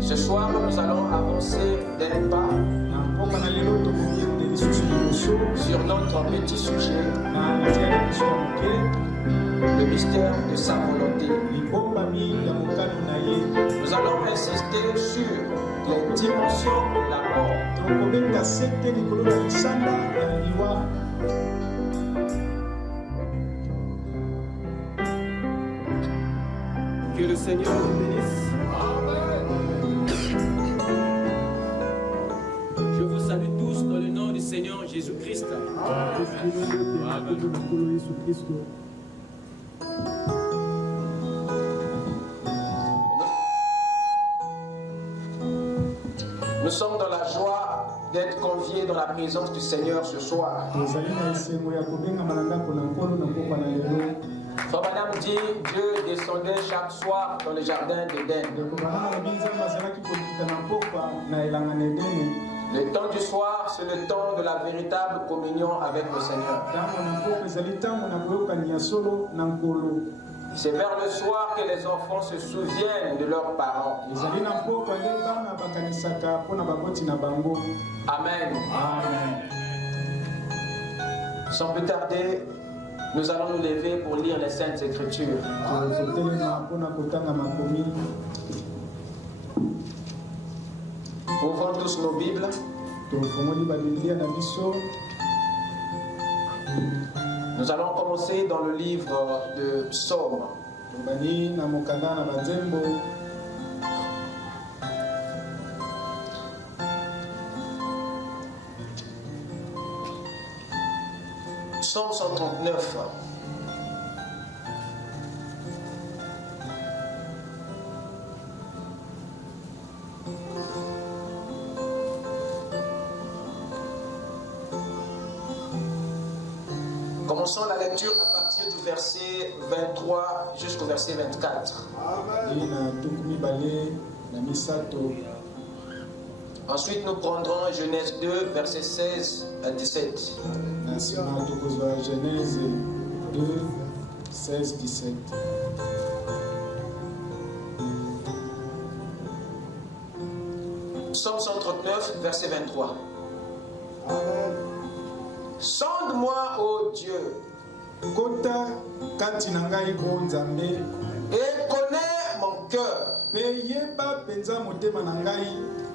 Ce soir, nous allons avancer d'un pas sur notre petit sujet, le mystère de sa volonté. Nous allons insister sur les dimensions de la mort. Que le Seigneur nous bénisse. Je vous salue tous dans le nom du Seigneur Jésus-Christ. Nous sommes dans la joie d'être conviés dans la présence du Seigneur ce soir. Frère Branham dit, Dieu descendait chaque soir dans le jardin d'Éden. Le temps du soir, c'est le temps de la véritable communion avec le Seigneur. C'est vers le soir que les enfants se souviennent de leurs parents. Amen. Sans plus tarder, nous allons nous lever pour lire les Saintes Écritures. Ouvrons tous nos Bibles. Nous allons commencer dans le livre de Psaume. Psaume 139. Commençons la lecture à partir du verset 23 jusqu'au verset 24. Ensuite, nous prendrons Genèse 2, verset 16 à 17. Genèse 2, 16, 17. Psaume 139, verset 23. Sonde-moi, ô Dieu, et connais mon cœur.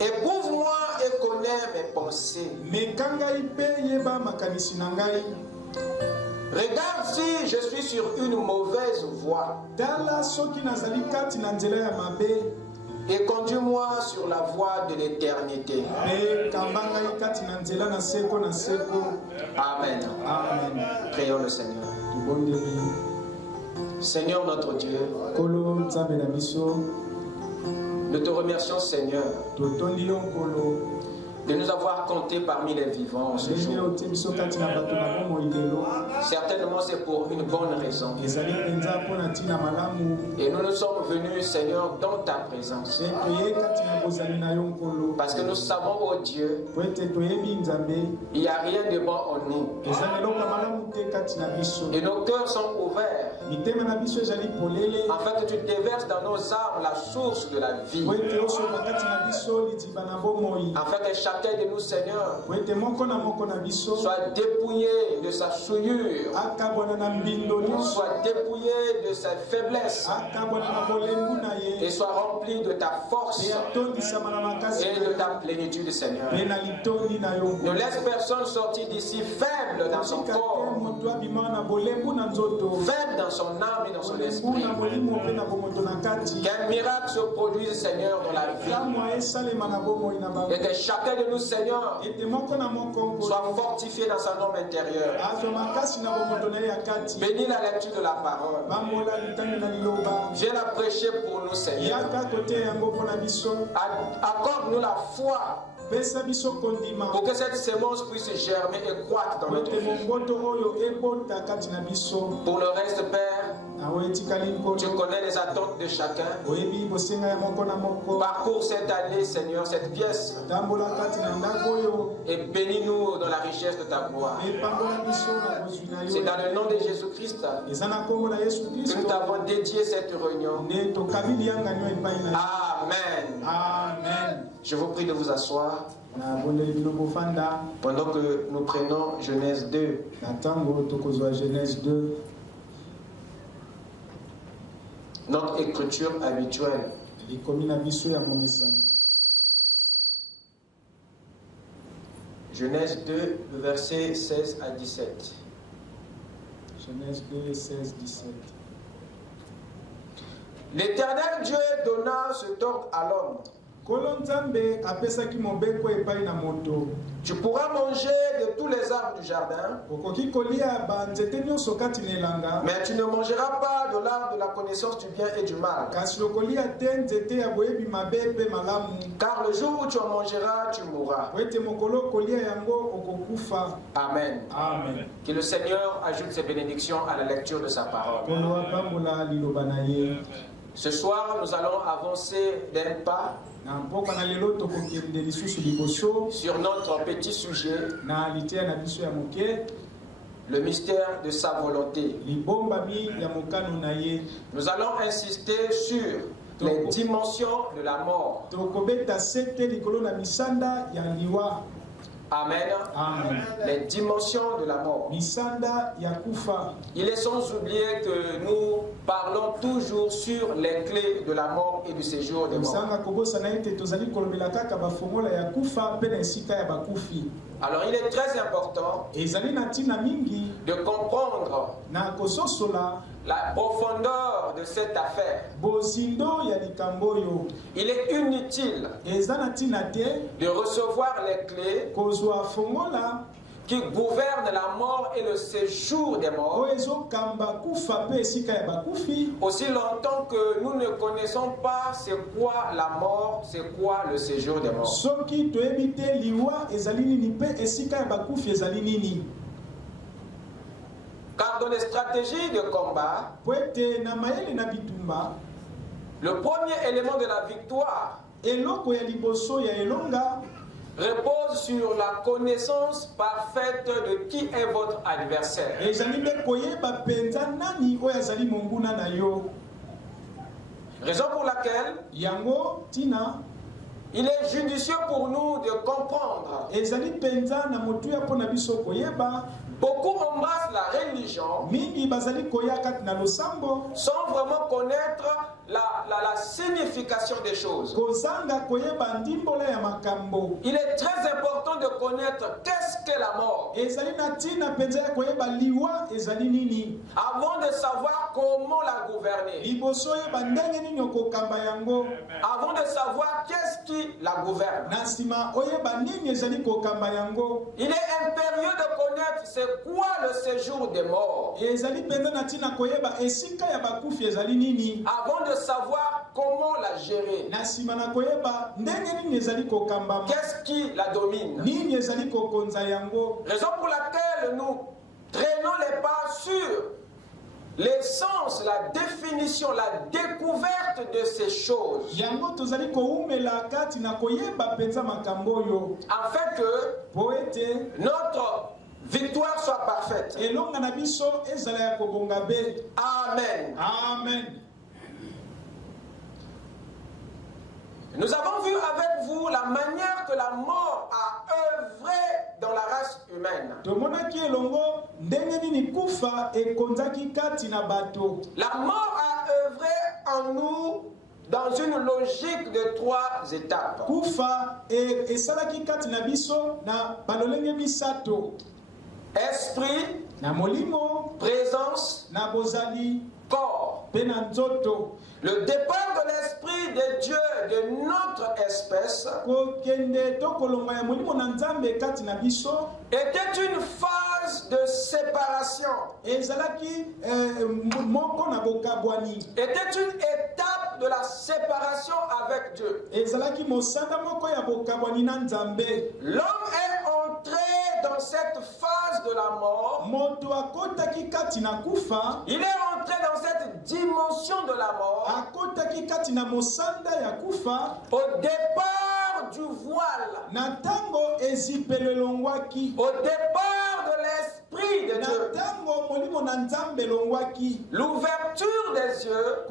Éprouve-moi et connais mes pensées. Regarde si je suis sur une mauvaise voie. Et conduis-moi sur la voie de l'éternité. Amen. Prions le Seigneur. Seigneur notre Dieu, nous te remercions, Seigneur, de nous avoir comptés parmi les vivants ce jour. Certainement c'est pour une bonne raison. Et nous nous sommes venus, Seigneur, dans ta présence. Parce que nous savons, oh Dieu, il n'y a rien de bon en nous. Et nos cœurs sont ouverts, afin que tu déverses dans nos âmes la source de la vie. Afin que chacun de nous, Seigneur, soit dépouillé de sa souillure, soit dépouillé de sa faiblesse, et soit rempli de ta force et de ta plénitude, Seigneur. Ne laisse personne sortir d'ici faible dans son corps, faible dans son âme et dans son esprit. Qu'un miracle se produise, Seigneur, dans la vie, et que chacun de nous, Seigneur, soit fortifié dans son homme intérieur. Bénis la lecture de la parole. Viens la prêcher pour nous, Seigneur. Accorde-nous la foi pour que cette sémence puisse germer et croître dans notre vie. Pour le reste, Père, Tu connais les attentes de chacun. Parcours cette année, Seigneur, cette pièce. Et bénis-nous dans la richesse de ta gloire. C'est dans le nom de Jésus-Christ que nous t'avons dédié cette réunion. Amen. Amen. Je vous prie de vous asseoir pendant que nous prenons Genèse 2. Notre écriture habituelle. Genèse 2, versets 16 à 17. Genèse 2, 16, 17. L'Éternel Dieu donna cet ordre à l'homme. Tu pourras manger de tous les arbres du jardin, mais tu ne mangeras pas de l'arbre de la connaissance du bien et du mal. Car le jour où tu en mangeras, tu mourras. Amen. Amen. Que le Seigneur ajoute ses bénédictions à la lecture de sa parole. Ce soir, nous allons avancer d'un pas sur notre petit sujet, le mystère de sa volonté. Nous allons insister sur les dimensions de la mort. Amen. Amen. Les dimensions de la mort. Il est sans oublier que nous parlons toujours sur les clés de la mort et du séjour des morts. Alors il est très important de comprendre la profondeur de cette affaire. Il est inutile de recevoir les clés qui gouvernent la mort et le séjour des morts aussi longtemps que nous ne connaissons pas c'est quoi la mort, c'est quoi le séjour des morts. Car dans les stratégies de combat, le premier élément de la victoire repose sur la connaissance parfaite de qui est votre adversaire. Raison pour laquelle il est judicieux pour nous de comprendre. Beaucoup embrassent la religion sans vraiment connaître la signification des choses. Il est très important de connaître qu'est-ce qu'est la mort avant de savoir comment la gouverner, avant de savoir qu'est-ce qui la gouverne. Il est impérieux de connaître c'est quoi le séjour des morts avant de savoir comment la gérer. Qu'est-ce qui la domine? Raison pour laquelle nous traînons les pas sur l'essence, la définition, la découverte de ces choses, afin que notre victoire soit parfaite. Amen. Amen. Nous avons vu avec vous la manière que la mort a œuvré dans la race humaine. La mort a œuvré en nous dans une logique de 3 étapes. Esprit, présence, corps. Le départ de l'esprit de Dieu de notre espèce était une phase de séparation. Était une étape de la séparation avec Dieu. L'homme est entré dans cette phase de la mort. Il est entré dans cette dimension de la mort, au départ du voile, au départ de l'Esprit de Dieu, l'ouverture des yeux,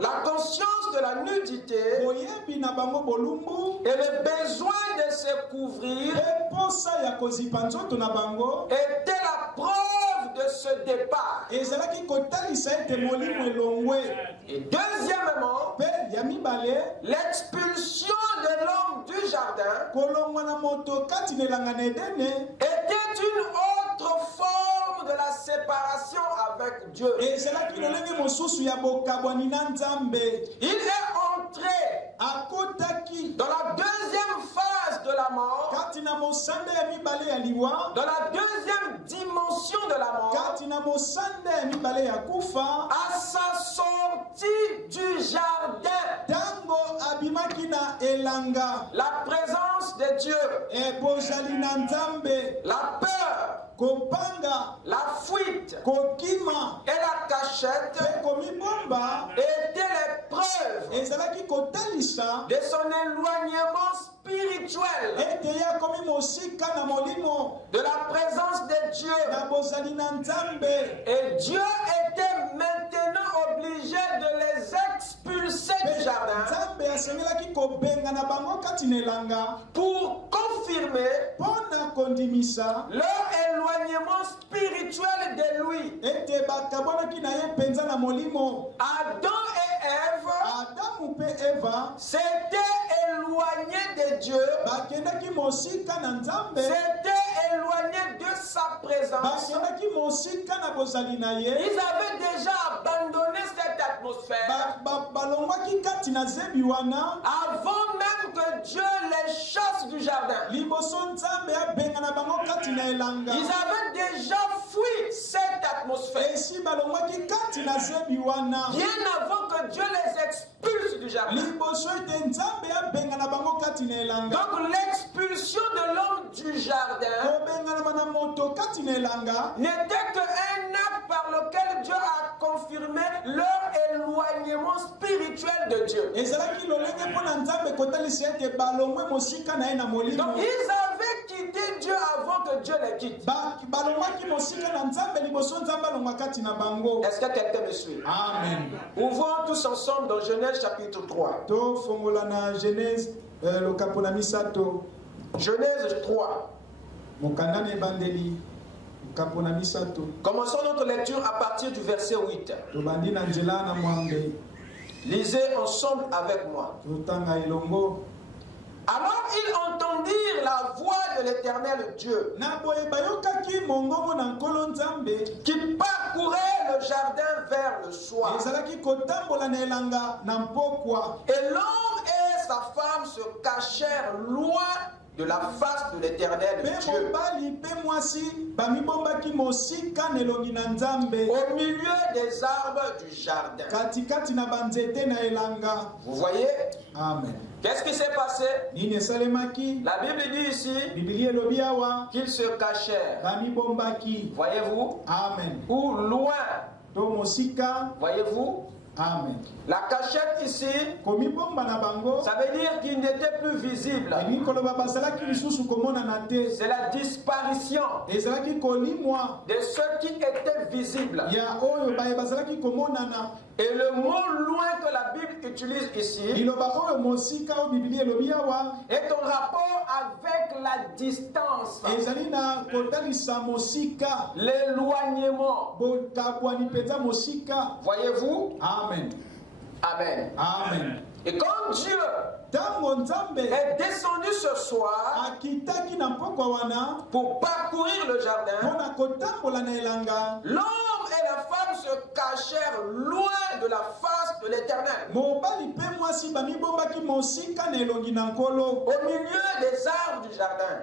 la conscience de la nudité et le besoin de se couvrir était la preuve de ce départ. Et deuxièmement, l'expulsion de l'homme du jardin était une autre forme de la séparation avec Dieu. Il est entré dans la deuxième phase de la mort, dans la deuxième dimension de la mort, à sa sortie du jardin. La présence de Dieu, la peur, la fuite et la cachette étaient les preuves de son éloignement spirituel de la présence de Dieu. Et Dieu était maintenant obligé de les expulser du jardin pour confirmer leur éloignement spirituel de lui. Adam et Ève s'étaient éloignés de Dieu, s'étaient éloignés de sa présence. Ils avaient déjà abandonné cette atmosphère avant même que Dieu les chasse du jardin. Ils avaient déjà fui cette atmosphère bien avant que Dieu les expulse du jardin. Donc l'expulsion de l'homme du jardin n'était qu'un acte par lequel Dieu a confirmé leur éloignement spirituel de Dieu. Donc ils avaient quitté Dieu avant que Dieu les quitte. Est-ce que quelqu'un me suit? Amen. Ouvrons tous ensemble dans Genèse chapitre 3. Genèse 3. Commençons notre lecture à partir du verset 8. Lisez ensemble avec moi. Alors ils entendirent la voix de l'Éternel Dieu qui parcourait le jardin vers le soir. Et l'homme et sa femme se cachèrent loin de la face de l'Éternel Dieu, au milieu des arbres du jardin. Vous voyez? Amen. Qu'est-ce qui s'est passé? La Bible dit ici qu'ils se cachèrent. Voyez-vous? Amen. Ou loin. Voyez-vous? Amen. La cachette ici, ça veut dire qu'il n'était plus visible. C'est la disparition de ceux qui étaient visibles. Et le mot loin que la Bible utilise ici est en rapport avec la distance, l'éloignement. Voyez-vous? Amen. Amen. Amen. Et quand Dieu est descendu ce soir pour parcourir le jardin, l'homme et la femme se cachèrent loin de la face de l'Éternel, au milieu des arbres du jardin.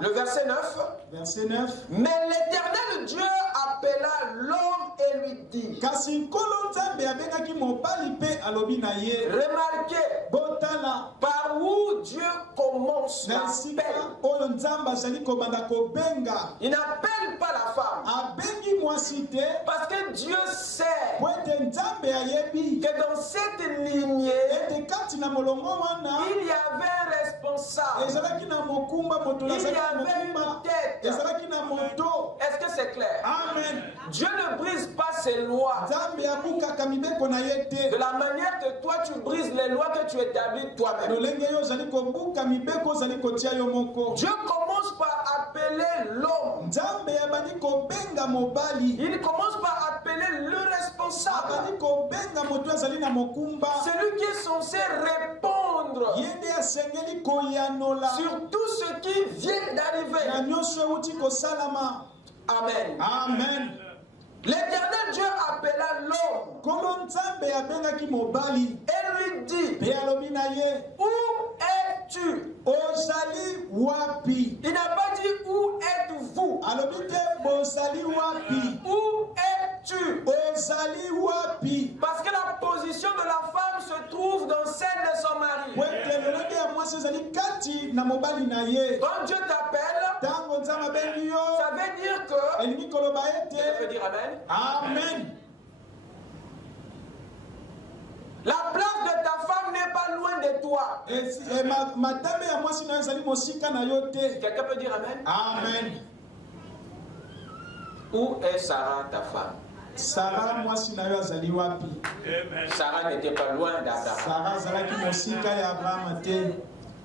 Le verset 9. Mais l'Éternel Dieu appela l'homme et lui dit. Remarquez par où Dieu commence l'appel. Il n'appelle pas la femme. Parce que Dieu sait que dans cette lignée, il y avait un responsable. Il y avait une tête. Est-ce que c'est clair? Amen. Dieu ne brise pas ses lois de la manière que toi tu brises les lois que tu établis toi-même. Dieu commence par appeler l'homme. Il commence par appeler le responsable. Celui qui est censé répondre sur tout ce qui vient d'arriver. Amen. Amen. L'Éternel Dieu appela l'homme et lui dit, où es-tu? Il n'a pas dit où êtes-vous? Où es-tu? Parce que la position de la femme se trouve dans celle de son mari. Quand Dieu t'appelle, ça veut dire que... Quelqu'un peut dire Amen. Amen. La place de ta femme n'est pas loin de toi. Quelqu'un peut dire Amen. Amen. Où est Sarah, ta femme? Sarah n'était pas loin d'Abraham.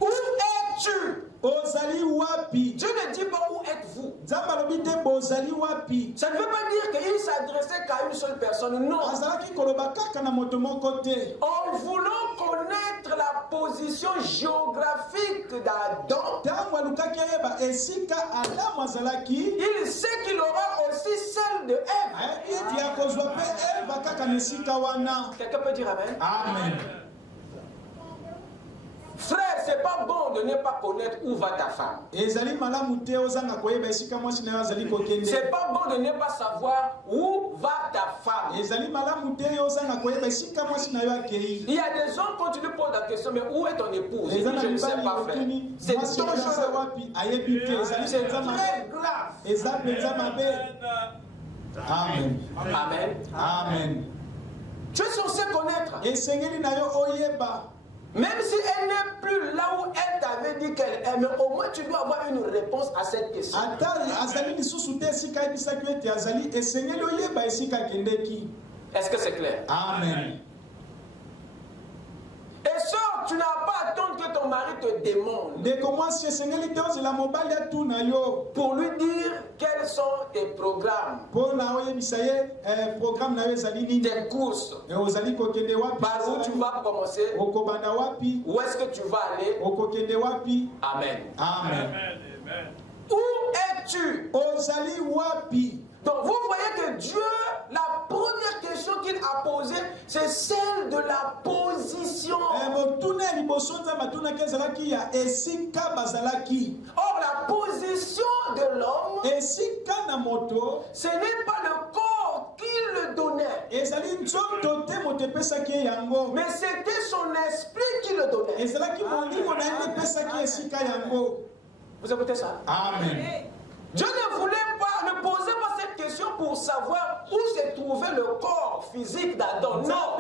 Où es-tu? Dieu ne dit pas où êtes-vous. Ça ne veut pas dire qu'il s'adressait qu'à une seule personne. Non. En voulant connaître la position géographique d'Adam, il sait qu'il aura aussi celle de Ève. Quelqu'un peut dire Amen. Amen. Frère, c'est pas bon de ne pas connaître où va ta femme. C'est pas bon de ne pas savoir où va ta femme. Il y a des hommes quand tu lui poses la question, mais où est ton épouse? Je ne sais pas, frère. C'est dangereux. C'est très grave. Amen. Amen. Amen. Tu es censé connaître. Même si elle n'est plus là où elle t'avait dit qu'elle aime, au moins tu dois avoir une réponse à cette question. Est-ce que c'est clair? Amen. Et ça, tu n'as pas à attendre que ton mari te demande pour lui dire quels sont tes programmes, tes courses, par où tu vas commencer, où est-ce que tu vas aller. Amen. Amen. Où es-tu? Donc vous voyez que Dieu, la première question qu'il a posée, c'est celle de la position. Or la position de l'homme, ce n'est pas le corps qui le donnait, mais c'était son esprit qui le donnait. Vous écoutez ça? Amen. Dieu ne posait pas cette question pour savoir où se trouvait le corps physique d'Adam. Non.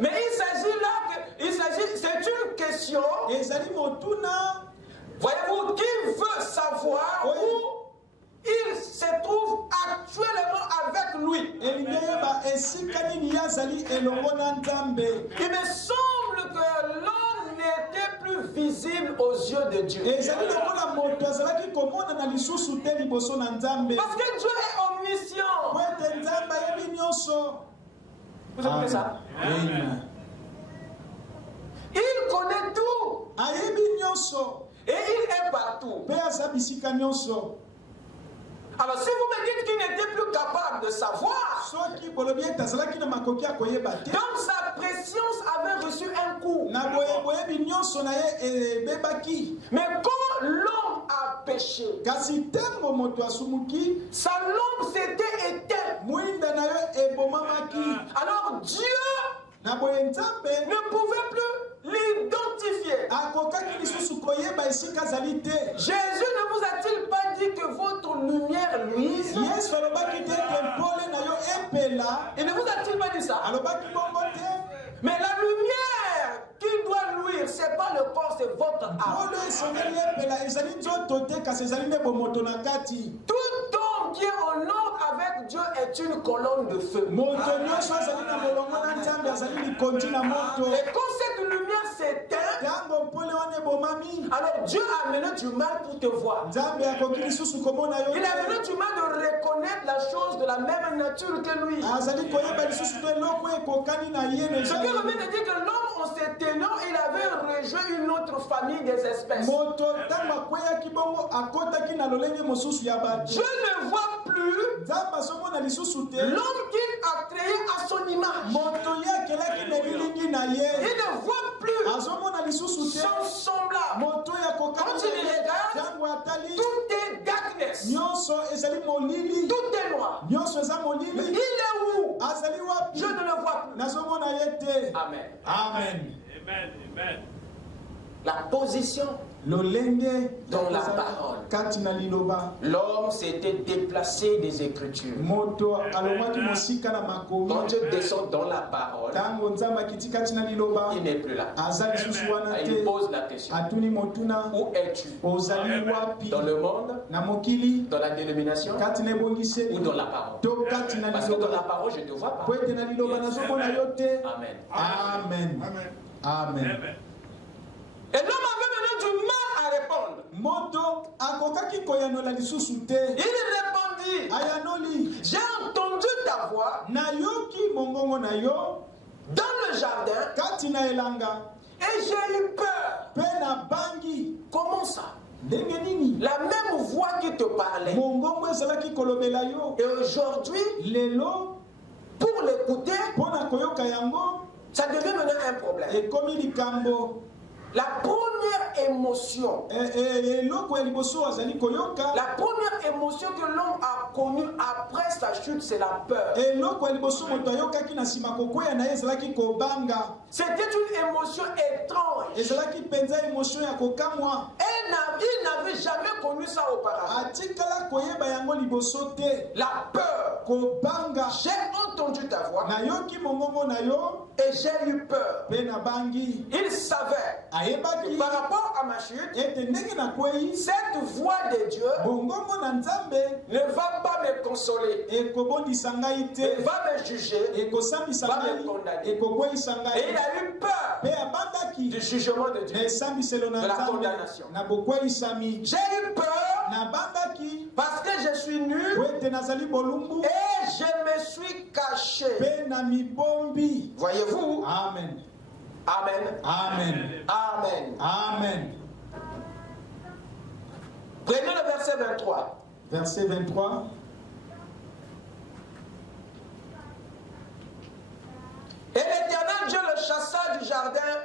Mais il s'agit, c'est une question. Voyez-vous, qui veut savoir où il se trouve actuellement avec lui. Il me semble que l'homme n'était plus visible aux yeux de Dieu. Parce que Dieu est omniscient. Vous écoutez ça? Il connaît tout. Et il est partout. Alors si vous me dites qu'il n'était plus capable de savoir, donc sa préscience avait reçu un coup. Mais quand l'homme a péché, sa lampe s'était éteinte. Alors Dieu ne pouvait plus l'identifier. Jésus ne vous a-t-il pas dit que votre lumière luise? Il ne vous a-t-il pas dit ça? Mais la lumière qui doit luire, ce n'est pas le corps, c'est votre âme. Tout homme qui est en ordre avec Dieu est une colonne de feu. Et quand cette lumière s'éteint, alors Dieu a amené du mal pour te voir. Il a amené du mal de reconnaître la chose de la même nature que lui. Ce qui revient de dire que l'homme en s'éteignant, il avait rejoint une autre famille des espèces. Dieu ne voit plus l'homme qu'il a créé à son image. Il ne voit plus son semblable. Quand il regarde, tout est darkness. Tout est noir. Mais il est où? Je ne le vois plus. Amen. Amen. Amen. La position dans la parole. L'homme s'était déplacé des Écritures. Quand Dieu descend dans la parole, il n'est plus là. Il pose la question. Où es-tu? Dans le monde? Dans la dénomination? Ou dans la parole? Parce que dans la parole, je ne te vois pas. Amen. Amen. Amen. Et l'homme avait maintenant du mal à répondre. Il répondit, j'ai entendu ta voix dans le jardin et j'ai eu peur. Comment ça? La même voix qui te parlait. Et aujourd'hui, pour l'écouter, ça devient maintenant un problème. La première émotion, que l'homme a connue après sa chute, c'est la peur. C'était une émotion étrange. Il n'avait jamais connu ça auparavant. La peur. J'ai entendu ta voix et j'ai eu peur. Il savait que par rapport à ma chute, cette voix de Dieu ne va pas me consoler. Elle va me juger, va me condamner. Et il a eu peur du jugement de Dieu, de la condamnation. J'ai eu peur parce que je suis nu et je me suis caché. Voyez-vous? Amen. Amen. Amen. Amen. Amen. Prenez le verset 23. Verset 23. Et l'Éternel Dieu le chassa du jardin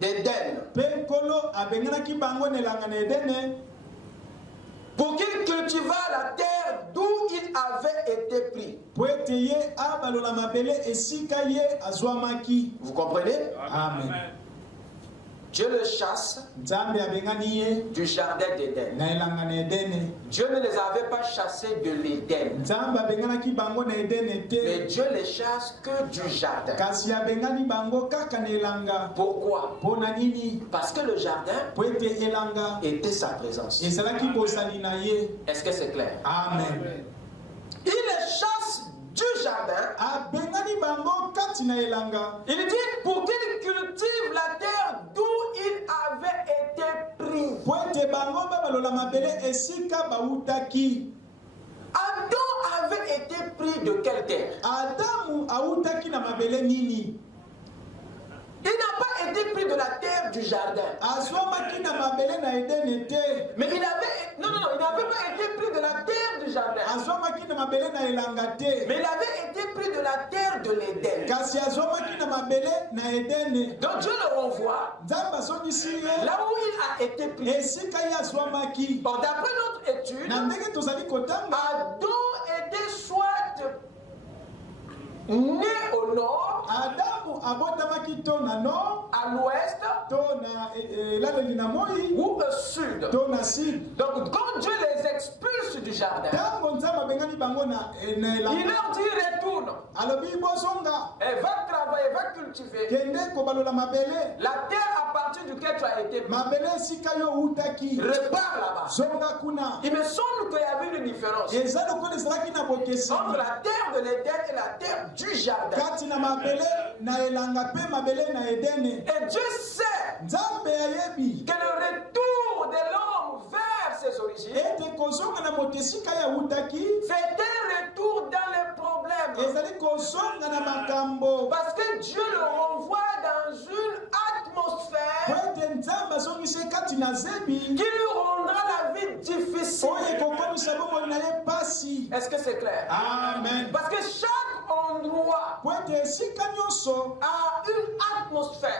d'Éden pour qu'il cultivât la terre d'où il avait été pris. Vous comprenez? Amen. Dieu le chasse du jardin d'Éden. Dieu ne les avait pas chassés de l'Éden. Mais Dieu les chasse que du jardin. Pourquoi? Parce que le jardin était sa présence. Est-ce que c'est clair? Amen. Il les chasse du jardin. Il dit pour qu'il cultive la terre d'où il avait été pris. Adam avait été pris de quelle terre? Il n'a pas été pris de la terre du jardin. Mais il avait... Non, il n'avait pas été pris de la terre du jardin. Mais il avait été pris de la terre de l'Éden. Donc Dieu le renvoie là où il a été pris. Bon, d'après notre étude, Adam était soit né au nord, à l'ouest, ou au sud. Donc quand Dieu les expulse du jardin, il leur dit retourne. Et va travailler, va cultiver. La terre à partir duquel tu as été pris. Repars là-bas. Il me semble qu'il y avait une différence entre la terre de l'Éden et la terre du jardin. Et Dieu sait que le retour de l'homme vers ses origines, c'est un retour dans les problèmes. Parce que Dieu le renvoie dans une atmosphère qui lui rendra la vie difficile. Est-ce que c'est clair? Amen. Parce que chaque endroit a une atmosphère.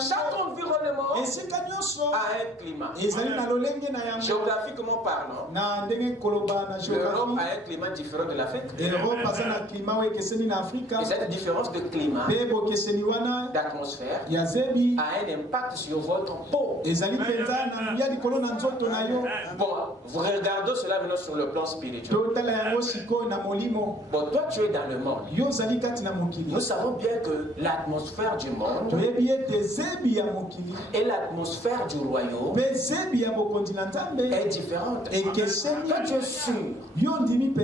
Chaque environnement a un climat. Géographiquement parlant, l'Europe a un climat différent de l'Afrique. Et cette différence de climat, d'atmosphère, a un impact sur votre peau. Bon, vous regardez cela maintenant sur le plan spirituel. Bon, toi tu es dans le monde. Nous savons bien que l'atmosphère du monde et l'atmosphère du royaume est différente. Toi tu es sûr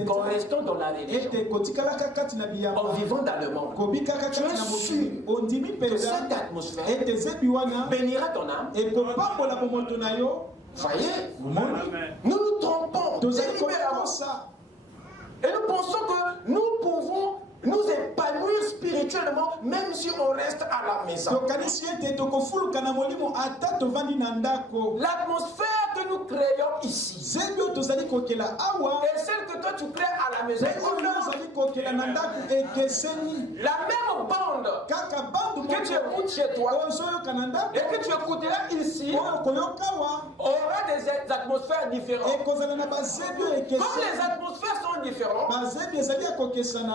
qu'en restant dans la religion, en vivant dans le monde, tu es sûr que cette atmosphère bénira ton âme. Voyez, nous nous trompons délibérément. Et nous pensons que nous pouvons nous épanouir spirituellement même si on reste à la maison. L'atmosphère que nous créons ici et celle que toi tu crées à la maison, la même bande que tu écoutes chez toi et que tu écouteras ici aura des atmosphères différentes. Comme les atmosphères sont différentes, il y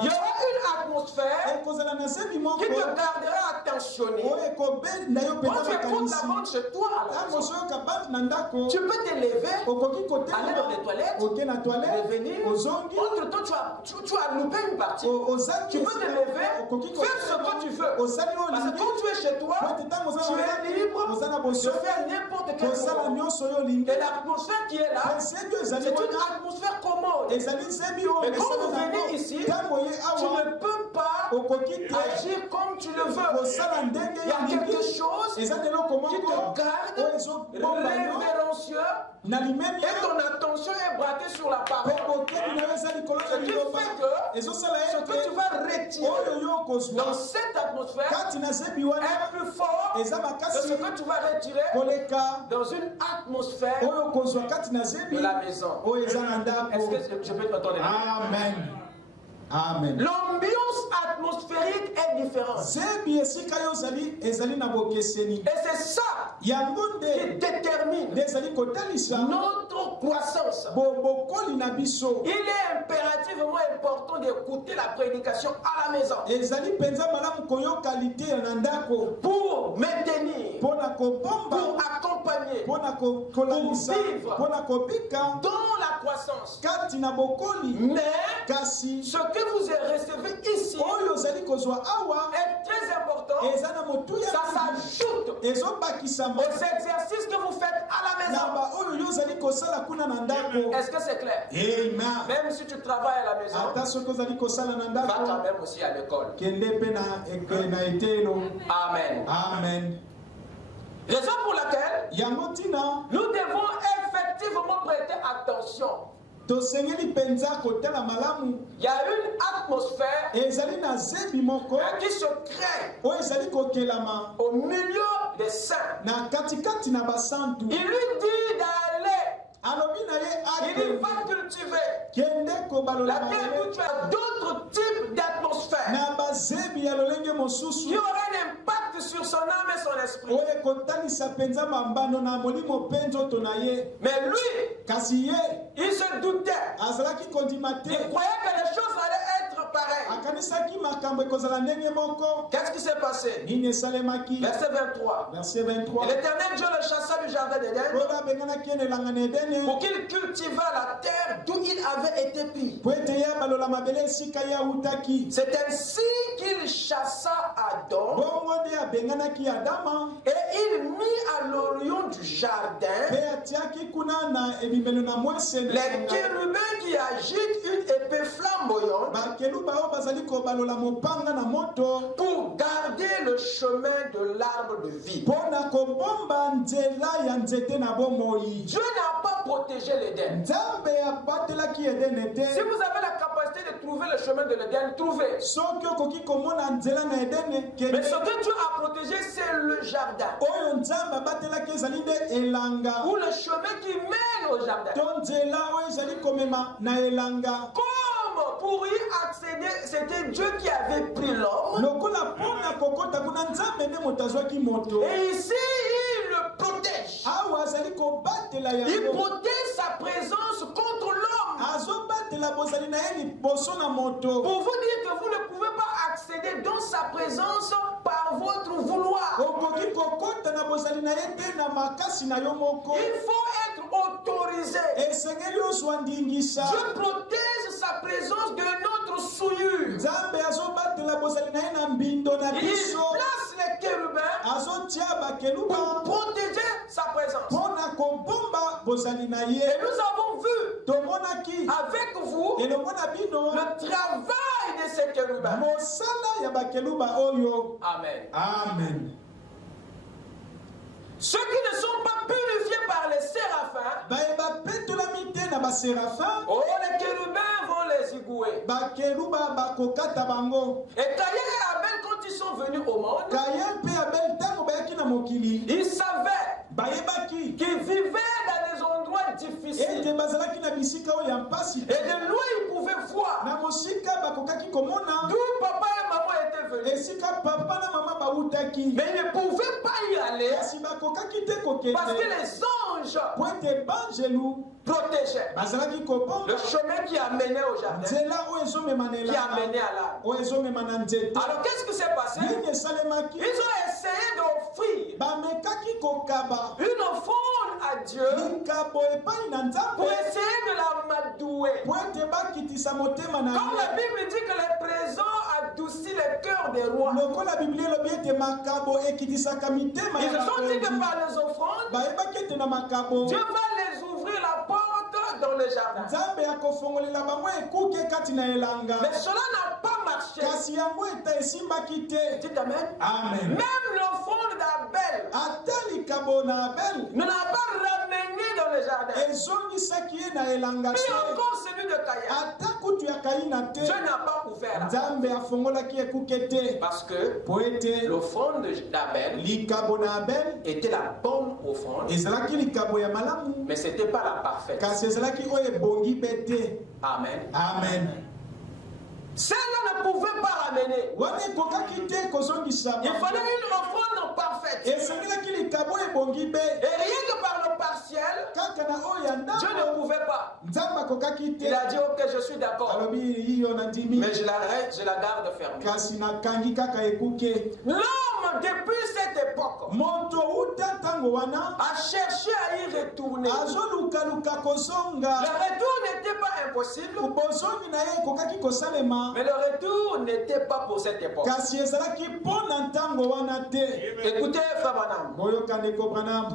aura une atmosphère qui te gardera attentionné. Quand tu écoutes la bande chez toi à la maison, tu peux te lever, aller dans les toilettes, revenir. Entre-temps, tu as loupé une partie. Tu peux te lever, faire ce que tu veux. Parce que quand tu es chez toi, tu es libre de faire n'importe quelle chose. Et l'atmosphère qui est là, c'est une atmosphère commode. Mais quand vous venez ici, tu ne peux pas agir comme tu le veux. Il y a quelque chose qui te garde révérencieux et ton attention est braquée sur la parole. Ce qui fait que ce que tu vas retirer dans cette atmosphère est plus fort que ce que tu vas retirer dans une atmosphère de la maison. Est-ce que je peux t'entendre? Amen. Amen. L'ambiance atmosphérique est différente. Et c'est ça qui détermine notre croissance. Il est impérativement important d'écouter la prédication à la maison pour maintenir, pour accompagner, pour vivre dans la croissance. Mais ce que vous recevez ici est très important. Ça s'ajoute aux exercices que vous faites à la maison. Est-ce que c'est clair? Même si tu travailles à la maison, va quand même aussi à l'école. Amen. Amen. Raison pour laquelle nous devons effectivement prêter attention Il y a une atmosphère qui se crée au milieu des saints. Il lui dit d'aller. Il va cultiver la terre où tu as d'autres types d'atmosphère qui auraient un impact sur son âme et son esprit. Mais lui, il se doutait. Il croyait que les choses allaient être pareilles. Qu'est-ce qui s'est passé? Verset 23. Et l'Éternel Dieu le chassa du jardin d'Éden pour qu'il cultivât la terre d'où il avait été pris. C'est ainsi qu'il chassa Adam et il mit à l'orion du jardin les chérubins qui agitent une épée flamboyante pour garder le chemin de l'arbre de vie. Dieu n'a pas protégé l'Éden. Si vous avez la capacité de trouver le chemin de l'Éden, trouvez. Mais ce que Dieu a protégé, c'est le jardin. Ou le chemin qui mène au jardin. Comme pour y accéder, c'était Dieu qui avait pris l'homme. Et ici, il le protège. Il protège sa présence contre l'homme. Pour vous dire que vous ne pouvez pas accéder dans sa présence par votre vouloir. Il faut être autorisé. Dieu protège sa présence de notre souillure. Il place les chérubins pour protéger sa présence. Et nous avons vu avec vous le travail de ces chérubins. Amen. Amen. Ceux qui ne sont pas purifiés par les séraphins, oh, les chérubins vont les égouer. Et Caïn et Abel, quand ils sont venus au monde, ils savaient qu'ils vivaient dans des endroits difficiles. Et de loin, ils pouvaient voir d'où papa et maman étaient venus. Mais ils ne pouvaient pas y aller parce que les anges protégeaient le chemin qui a mené au jardin, qui a mené à l'arbre. Alors qu'est-ce qui s'est passé? Ils ont essayé d'offrir une offrande à Dieu pour essayer de la m'adouer. Comme la Bible dit que les présents adoucissent les cœurs des rois. Ils se sont dit que par les offrandes, Dieu va les ouvrir la porte dans le jardin. Mais cela n'a pas marché. Dites Amen. Amen. Même l'offrande d'Abel ne l'a pas ramené dans le jardin. Puis encore celui de Caïn. Dieu n'a pas ouvert parce que l'offrande d'Abel était la bonne offrande, mais ce n'était pas la parfaite. Amen. Amen. Celle-là ne pouvait pas ramener. Il fallait une offrande parfaite. Et rien que par le partiel, Dieu ne pouvait pas. Il a dit ok, je suis d'accord, mais je la garde fermée. L'homme depuis cette époque a cherché à y retourner. Le retour n'était pas impossible, mais le retour n'était pas pour cette époque. Écoutez, frère Branham,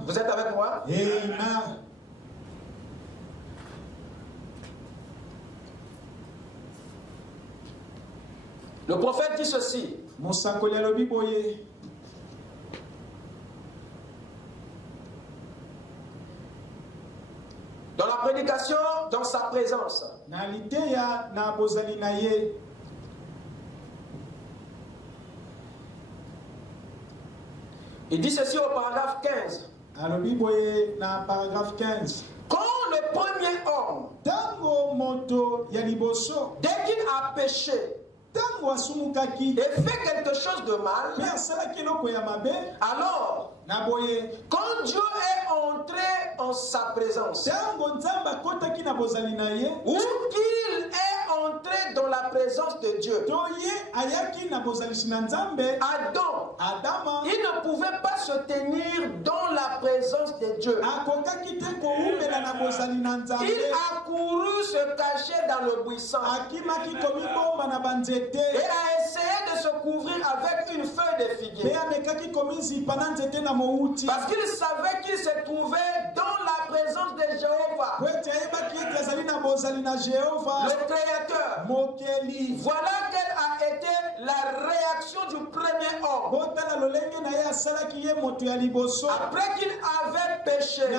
vous êtes avec moi? Le prophète dit ceci. Dans la prédication, dans sa présence. présence. Il dit ceci au paragraphe 15. Quand le premier homme, dès qu'il a péché et fait quelque chose de mal, alors, quand Dieu est entré en sa présence, ou qu'il est entré dans la présence de Dieu, Adam, il ne pouvait pas se tenir dans la présence de Dieu. Il a couru se cacher dans le buisson et a essayé de se couvrir avec une feuille de figuier. Parce qu'il savait qu'il se trouvait dans la présence de Jéhovah, le Créateur. Voilà quelle a été la réaction du premier homme. Après qu'il avait péché, il a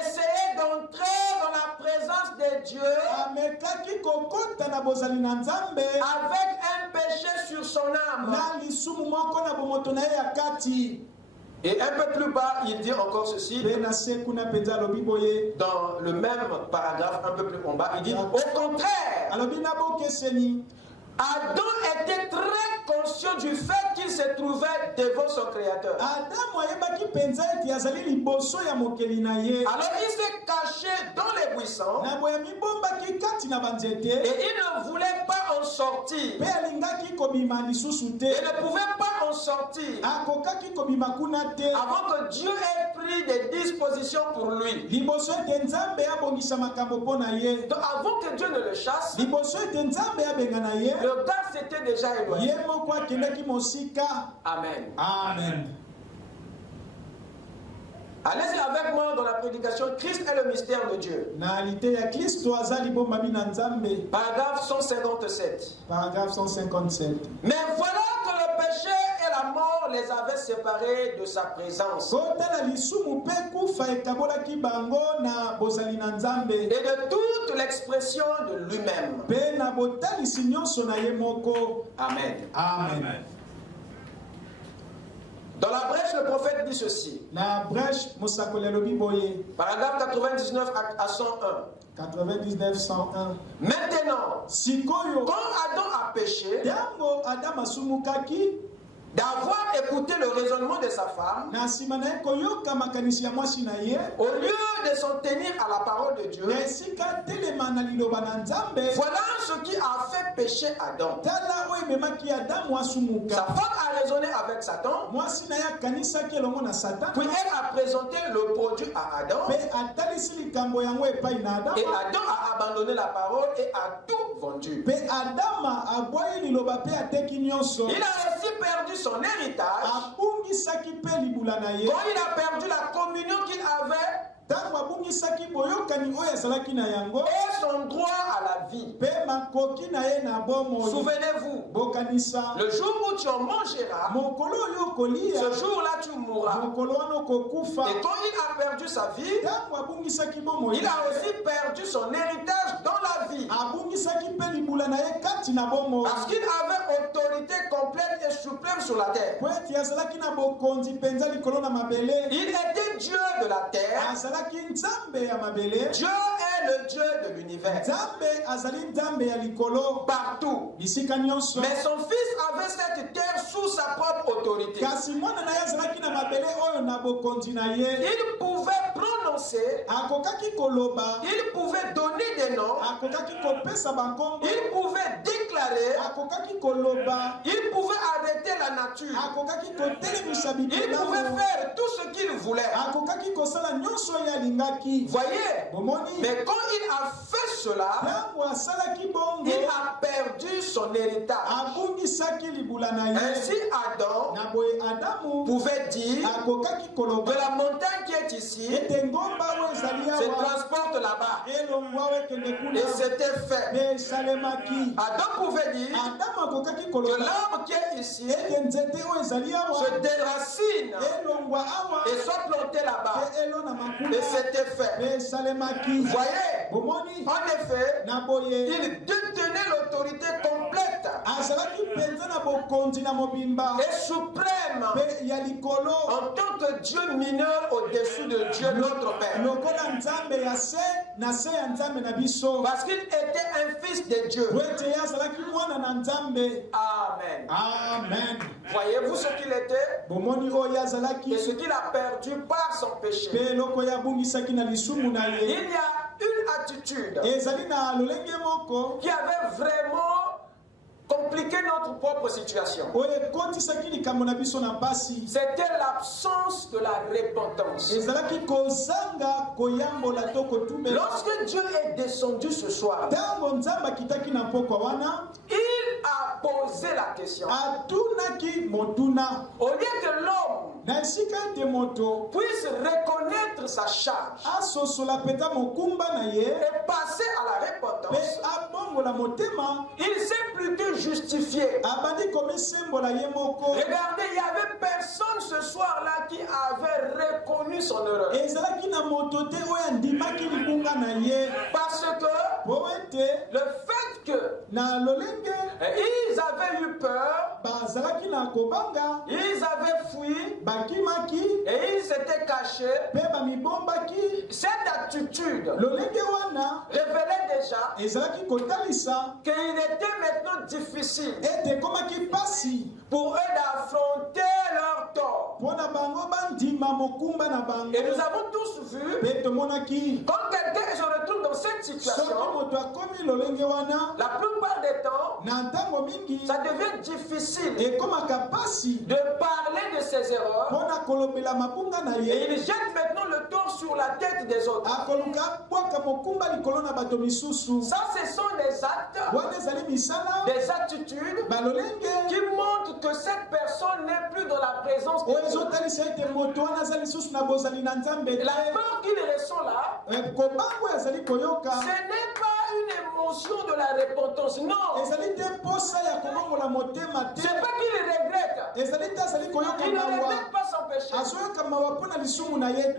essayé d'entrer dans la présence de Dieu avec un péché sur son âme. Et un peu plus bas, il dit encore ceci, dans le même paragraphe, un peu plus en bas, il dit, au contraire, Adam était très conscient du fait qu'il se trouvait devant son Créateur. Alors il s'est caché dans les buissons et il ne voulait pas en sortir. Il ne pouvait pas en sortir avant que Dieu ait pris des dispositions pour lui. Donc avant que Dieu ne le chasse, le gars s'était déjà éloigné. Amen. Amen. Allez-y avec moi dans la prédication Christ est le mystère de Dieu. Paragraphe 157. Paragraphe 157. Mais voilà que le péché et la mort les avaient séparés de sa présence. Et de toute l'expression de lui-même. Amen. Amen. Dans la brèche, le prophète dit ceci. Paragraphe 99 à 101. 99, 101. Maintenant, quand Adam a péché, d'avoir écouté le raisonnement de sa femme, au lieu de s'en tenir à la parole de Dieu, voilà ce qui a fait pécher Adam. Sa femme a raisonné avec Satan, puis elle a présenté le produit à Adam, et Adam a abandonné la parole et a tout vendu. Il a aussi perdu son héritage quand il a perdu la communion qu'il avait et son droit à la vie. Souvenez-vous, le jour où tu en mangeras, ce jour-là tu mourras. Et quand il a perdu sa vie, il a aussi perdu son héritage dans la vie. Parce qu'il avait autorité complète et suprême sur la terre. Il était Dieu de la terre. Dieu est le Dieu de l'univers. Partout. Mais son fils avait cette terre sous sa propre autorité. Il pouvait prononcer, il pouvait donner des noms, il pouvait déclarer, il pouvait arrêter la nature, il pouvait faire tout ce qu'il voulait. Voyez, mais quand il a fait cela, il a perdu son héritage. Ainsi, Adam pouvait dire que la montagne qui est ici se transporte là-bas. Et c'était fait. Adam pouvait dire que l'arbre qui est ici se déracine et soit planté là-bas. Et c'était fait. Vous voyez, en effet, il détenait l'autorité complète et suprême en tant que Dieu mineur au-dessus de Dieu notre Père. Parce qu'il était un fils de Dieu. Amen. Amen. Voyez-vous ce qu'il était et ce qu'il a perdu par son péché. Il y a une attitude qui avait vraiment compliqué notre propre situation. C'était l'absence de la repentance. Lorsque Dieu est descendu ce soir, il a posé la question. Au lieu que l'homme puisse reconnaître sa charge et passer à la repentance, il s'est plutôt justifié. Regardez, il n'y avait personne ce soir-là qui avait reconnu son erreur. Parce que le fait que ils avaient eu peur, ils avaient fui et ils s'étaient cachés, cette attitude révélait déjà qu'il était maintenant difficile pour eux d'affronter leur tort. Et nous avons tous vu, quand quelqu'un se retrouve dans cette situation, la plupart des temps, ça devient difficile de parler de ses erreurs et il jette maintenant le tort sur la tête des autres. Ça, ce sont des actes, des attitudes qui montrent que cette personne n'est plus dans la présence de Dieu. La peur qu'il ressent là, ce n'est pas une émotion de la repentance, non. C'est pas qu'il regrette. Il ne regrette pas son péché.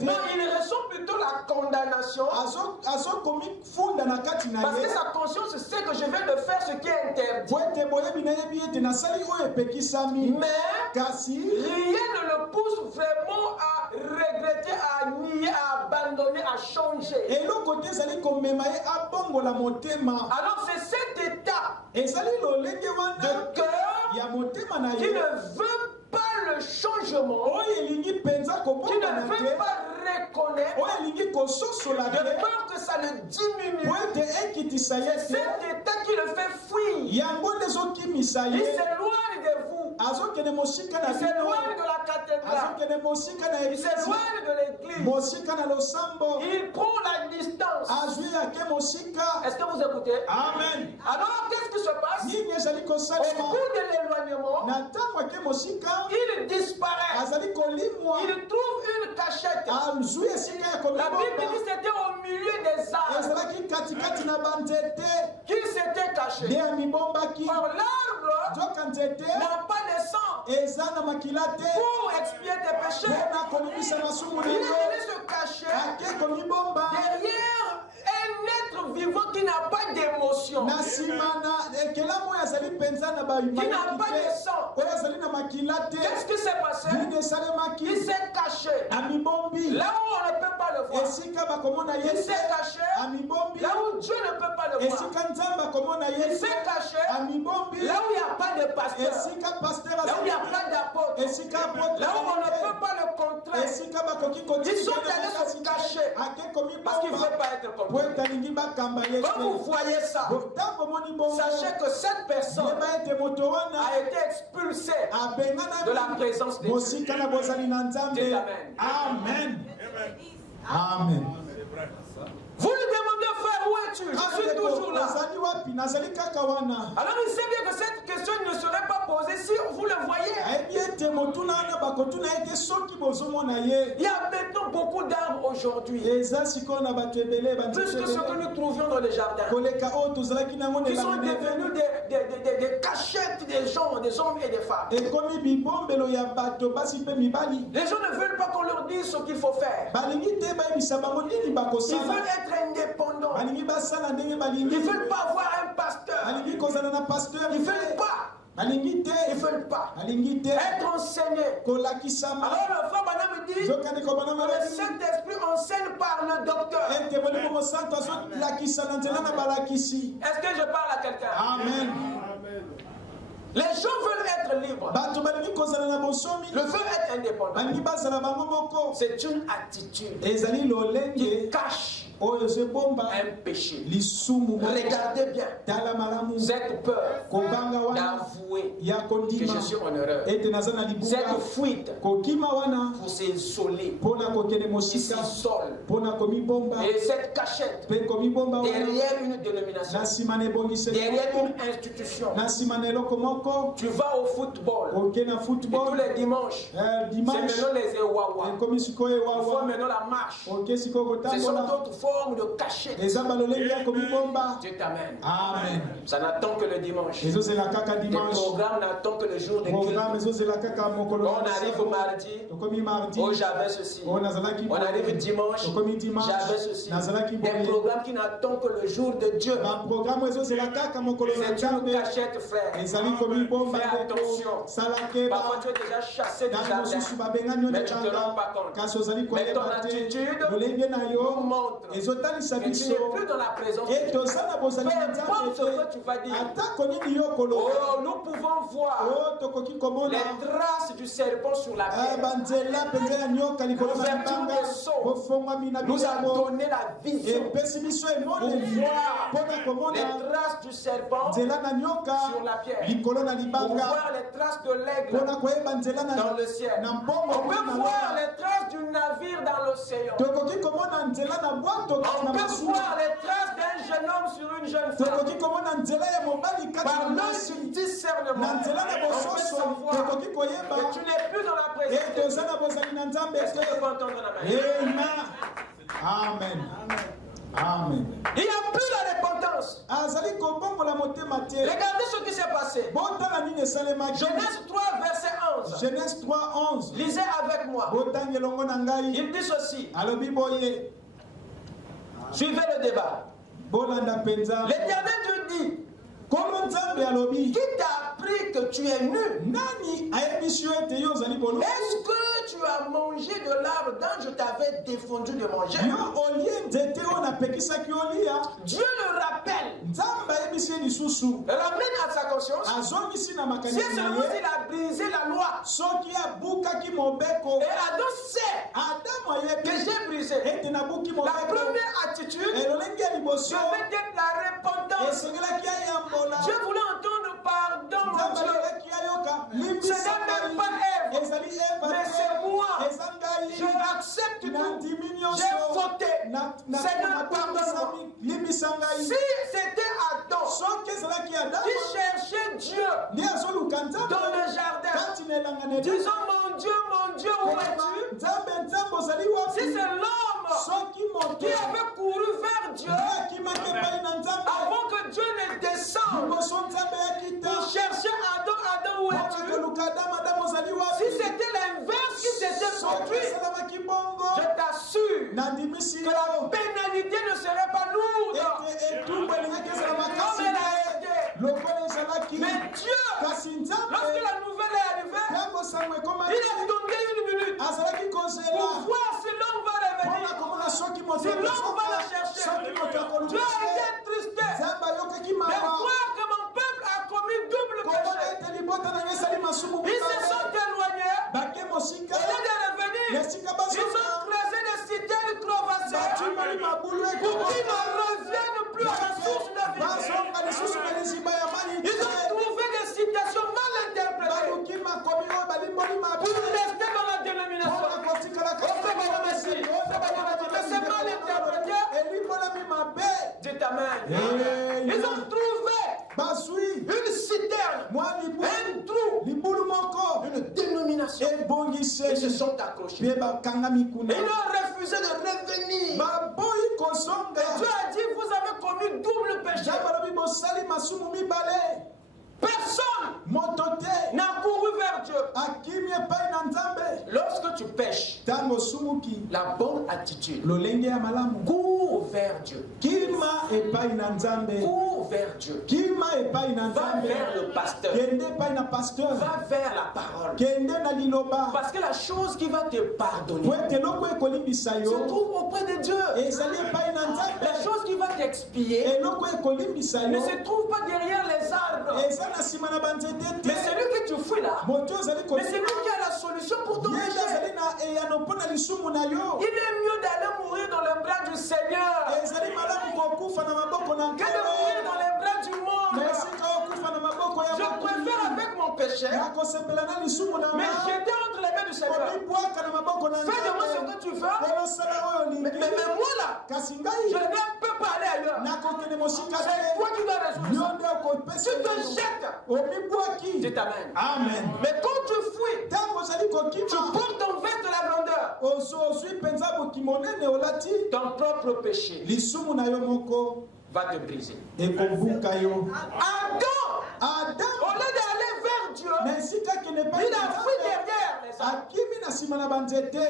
Non, il ressent plutôt la condamnation. Parce que sa conscience sait que je viens de faire ce qui est interdit. Mais rien ne le pousse vraiment à regretter, à nier, à abandonner, à changer. Alors c'est cet état de cœur qui ne veut pas le changement, qui ne veut pas reconnaître, de peur que ça le diminue. C'est cet état qui le fait fuir. Il s'éloigne de vous. Il s'éloigne de la cathédrale. Il s'éloigne de l'église. Il prend la distance. Est-ce que vous écoutez? Amen. Alors qu'est-ce qui se passe? Au cours de l'éloignement, il disparaît. Il trouve une cachette. La Bible dit que c'était au milieu des arbres qu'il s'était caché. Or l'arbre n'a pas de sang pour expier tes péchés. Il est venu se cacher derrière un être vivant qui n'a pas d'émotion, qui n'a pas de sang. Qu'est-ce qui s'est passé? Il s'est caché là où on ne peut pas le voir. Il s'est caché là où Dieu ne peut pas le voir. Il s'est caché là où il n'y a pas de pasteur, là où il n'y a pas d'apôtre, là où on ne peut pas le contrer. Ils sont allés se cacher parce qu'il ne veut pas être contré. Quand vous voyez ça, sachez que cette personne a été expulsée de la présence de Dieu. Amen. Amen. Amen. Vous lui demandez, frère, où es-tu? Je suis toujours là. Alors il sait bien que cette question ne serait pas posée si vous le voyez. Il y a maintenant beaucoup d'arbres aujourd'hui. Plus que ce que nous trouvions dans les jardins. Qui sont devenus des cachettes des gens, des hommes et des femmes. Les gens ne veulent pas qu'on leur dise ce qu'il faut faire. Ils veulent être indépendants. Ils ne veulent pas avoir un pasteur. Ils ne veulent pas. Ils ne veulent pas être enseignés. Alors le frère Branham dit, le Saint-Esprit enseigne par le docteur. Est-ce que je parle à quelqu'un? Amen. Les gens veulent être libres. Le veulent être indépendants. C'est une attitude qui cache un péché. Regardez bien cette peur d'avouer que je suis en erreur. Cette fuite pour s'isoler, qui s'isole. Et cette cachette derrière une dénomination, derrière une institution. Tu vas au football et tous les dimanches, c'est maintenant les Ewawa. Il faut maintenant la marche. Ce sont d'autres formes de cachette. Dieu t'amène. Amen. Ça n'attend que le dimanche. Les programmes n'attendent que le jour de culte. On arrive au mardi, oh j'avais ceci. On arrive dimanche, j'avais ceci. Des programmes qui n'attendent que le jour de Dieu. C'est une cachette, frère. Fais attention. Parfois tu es déjà chassé du jardin, mais tu ne te rends pas compte. Mais ton attitude nous montre que tu n'es plus dans la présence de Dieu. Peu importe ce que tu vas dire, nous pouvons voir les traces du serpent sur la pierre. L'ouverture des sceaux nous a donné la vision pour voir les traces du serpent sur la pierre, pour voir les traces de l'aigle dans le ciel. On peut voir les traces du navire dans l'océan. On peut voir les traces d'un jeune homme sur une jeune femme. Par l'œil du discernement, on peut savoir que tu n'es plus dans la présence de Dieu. Est-ce que tu peux entendre la main? Amen. Amen. Il n'y a plus la repentance. Regardez ce qui s'est passé. Genèse 3, verset 11. Genèse 3, 11. Lisez avec moi. Il dit ceci. Suivez le débat. L'Éternel Dieu dit, qui t'a appris que tu es nu? Est-ce que tu as mangé de l'arbre dont je t'avais défendu de manger? Dieu le rappelle. Il ramène à sa conscience. Si seulement il a brisé la loi. Et Adam sait que j'ai brisé. La première attitude devait être la repentance. Dieu voulait entendre pardon, mon Dieu. Ce n'est même pas Ève, mais c'est moi. Je accepte tout. J'ai fauté. Seigneur, pardonne-moi. Si c'était Adam qui cherchait Dieu dans le jardin, disons mon Dieu, où es-tu? Si c'est l'homme qui avait couru vers Dieu avant que Dieu ne descende pour chercher Adam, où es-tu? Si c'était l'inverse qui s'était produit, je t'assure que la pénalité ne serait pas lourde comme elle a été. Mais Dieu, lorsque la nouvelle est arrivée, il a donné une minute pour voir si l'homme va revenir, si l'homme va le chercher. Dieu a été attristé de voir que mon peuple a commis double péché. Ils se sont éloignés. Au lieu de revenir, ils ont creusé des citernes crevassées pour qu'ils ne reviennent plus à la source de la vie. Ils ont trouvé des citations mal interprétées pour rester dans la dénomination. C'est mal interprété. Dieu t'a Amen. Ils ont trouvé une citerne, un trou, une dénomination. Ils se sont accrochés. Et ils ont refusé de revenir. Et Dieu a dit, vous avez commis double péché. Personne n'a couru vers Dieu. Lorsque tu pêches, la bonne attitude, cours vers Dieu. Cours vers Dieu. Va vers le pasteur. Va vers la parole. Parce que la chose qui va te pardonner se trouve auprès de Dieu. La chose qui va t'expier ne se trouve pas derrière les arbres. Mais celui que tu fouilles là, mais c'est lui qui a la solution pour ton péché. Il est mieux d'aller mourir dans les bras du Seigneur que de mourir dans les bras du monde. Je préfère avec mon péché mais j'étais entre les mains du Seigneur. Fais de moi ce que tu veux. Mais moi là, je ne peux pas aller ailleurs. C'est toi qui dois résoudre ça. Tu te jettes. Tu t'amènes. Amen. Mais quand tu fuis, tu portes ton vêtement de la grandeur. Ton propre péché va te briser. Adam, au lieu d'aller vers Dieu, il a fui derrière les arbres.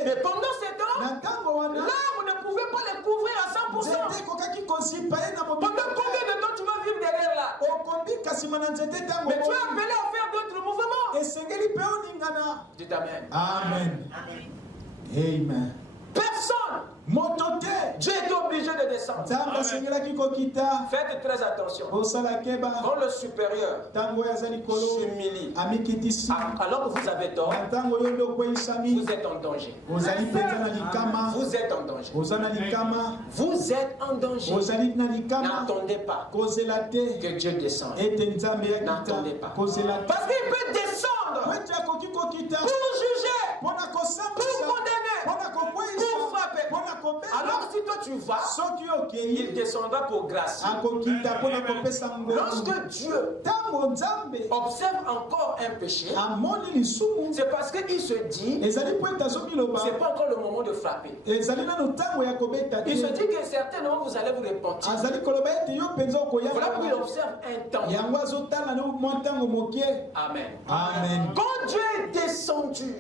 Mais pendant ce temps, l'arbre ne pouvait pas les couvrir à 100%. Pendant combien de temps tu vas vivre derrière là? Mais tu es appelé à faire d'autres mouvements. Dis Amen. Amen. Amen. Personne. Dieu est obligé de descendre. Faites très attention. Quand le supérieur s'humilie, alors que vous avez tort, vous êtes en danger. Vous êtes en danger. Vous êtes en danger. N'attendez pas que Dieu descende. N'attendez pas. Parce qu'il peut descendre pour juger, pour condamner, pour frapper. Alors si toi tu vas, il descendra pour grâce. Lorsque Dieu observe encore un péché, c'est parce qu'il se dit c'est pas encore le moment de frapper. Il se dit que certainement vous allez vous repentir. Voilà pourquoi il observe un temps. Amen. Amen. Quand Dieu est descendu,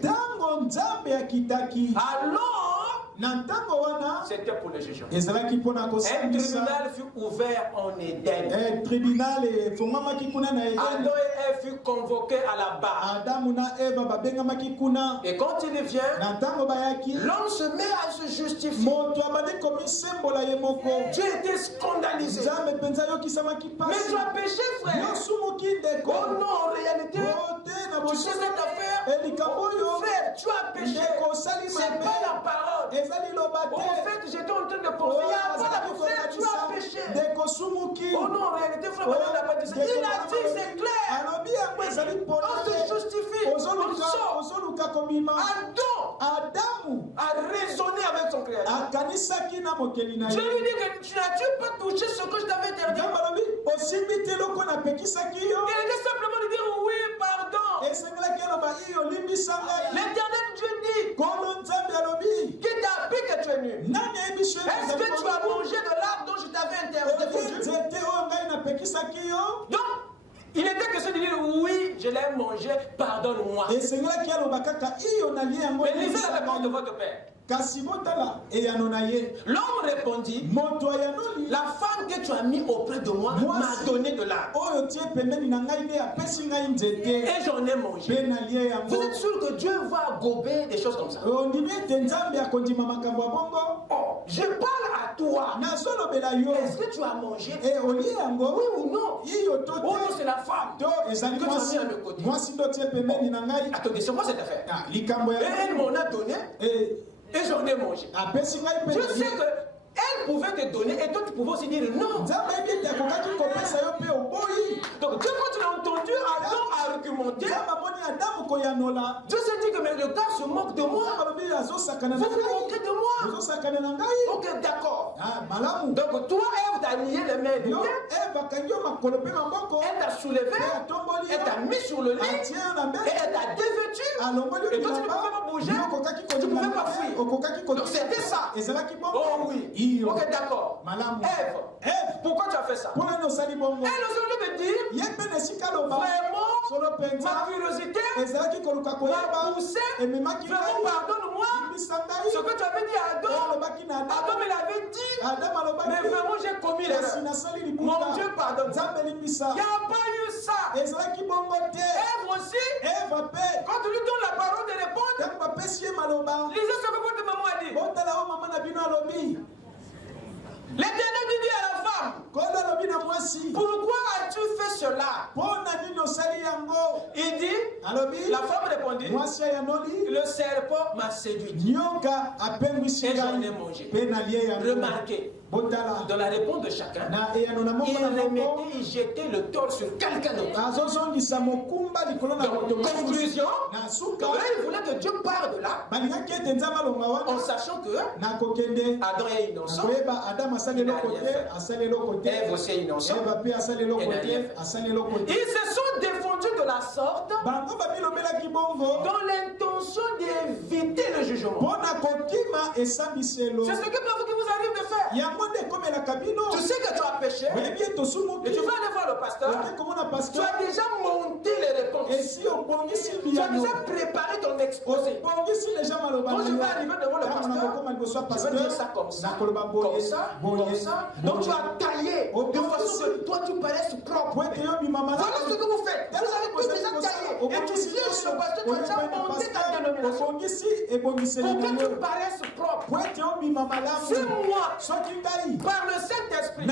alors c'était pour le jugement. Un tribunal fut ouvert en Éden. Adam et Ève furent convoqués à la barre. Et quand il vient, l'homme se met à se justifier. Dieu était scandalisé. Mais tu as péché, frère. Oh non, en réalité, tu sais cette affaire. Frère, tu as péché. C'est pas la parole. Oh, en fait, j'étais en train de penser. Frère, tu as péché. Oh non, en réalité, frère, on n'a pas dit ça. Il a dit, c'est clair. On se justifie. On sort. Adam a raisonné avec son créateur. Je lui dis que tu n'as-tu pas touché ce que je t'avais interdit? Il était simplement de dire oui, pardon. L'Éternel Dieu dit qui t'a appris que tu es nu? Est-ce que tu as mangé de l'arbre dont je t'avais interdit? Donc, il était question de dire oui, je l'ai mangé, pardonne-moi. Mais lisez la réponse de votre père. L'homme répondit, la femme que tu as mis auprès de moi m'a donné de l'arbre. Et j'en ai mangé. Vous êtes sûr que Dieu va gober des choses comme ça? Oh, je parle à toi. Est-ce que tu as mangé? Oui ou non? Oh non, c'est la femme que tu as mis à mes côtés. Attendez, c'est moi cette affaire. Et elle m'en a donné. Et j'en ai mangé. Je sais que elle pouvait te donner et toi tu pouvais aussi dire non. Donc Dieu, quand tu as entendu Adam argumenter, Dieu s'est dit que mais le gars se moque de moi. Vous vous moquez de moi. Ok, d'accord. Donc toi, Ève, t'as lié les mains et les pieds. Elle t'a soulevé, elle t'a mis sur le lit et elle t'a dévêtu. Et toi, tu ne pouvais pas bouger, tu ne pouvais pas fuir. Donc c'était ça. Oh oui. Ok, d'accord. Ève, pourquoi tu as fait ça? Elle, au lieu de dire, vraiment, ma curiosité m'a poussé, vraiment, pardonne-moi. Ce que tu avais dit à Adam, Adam il avait dit, mais vraiment j'ai commis l'erreur. Mon Dieu pardonne. Il n'y a pas eu ça. Ève aussi, quand tu lui donnes la parole de répondre, lisez ce que votre maman a dit. L'Éternel dit à la femme, pourquoi as-tu fait cela? Il dit, la femme répondit, le serpent m'a séduit et j'en ai mangé. Remarquez, dans la réponse de chacun, il jetait le tort sur quelqu'un d'autre. Donc, conclusion, là, il voulait que Dieu parte de là, en sachant que Adam est innocent. Ève aussi est innocente. Ils se sont défendus de la sorte dans l'intention d'éviter le jugement. C'est ce que vous arrive de faire. Tu sais que tu as péché et tu vas aller voir le pasteur. Tu as déjà monté les réponses. Tu as déjà préparé ton exposé. Quand tu vas arriver devant le pasteur, tu vas dire ça comme ça, comme ça, comme ça. Donc tu as taillé de façon que toi tu paraisses propre. Voilà ce que vous faites. Vous avez tout déjà taillé. Et tu viens sur le pasteur, tu as déjà monté ta dénomination. Pour que tu paraisses propre. C'est moi, par le Saint-Esprit,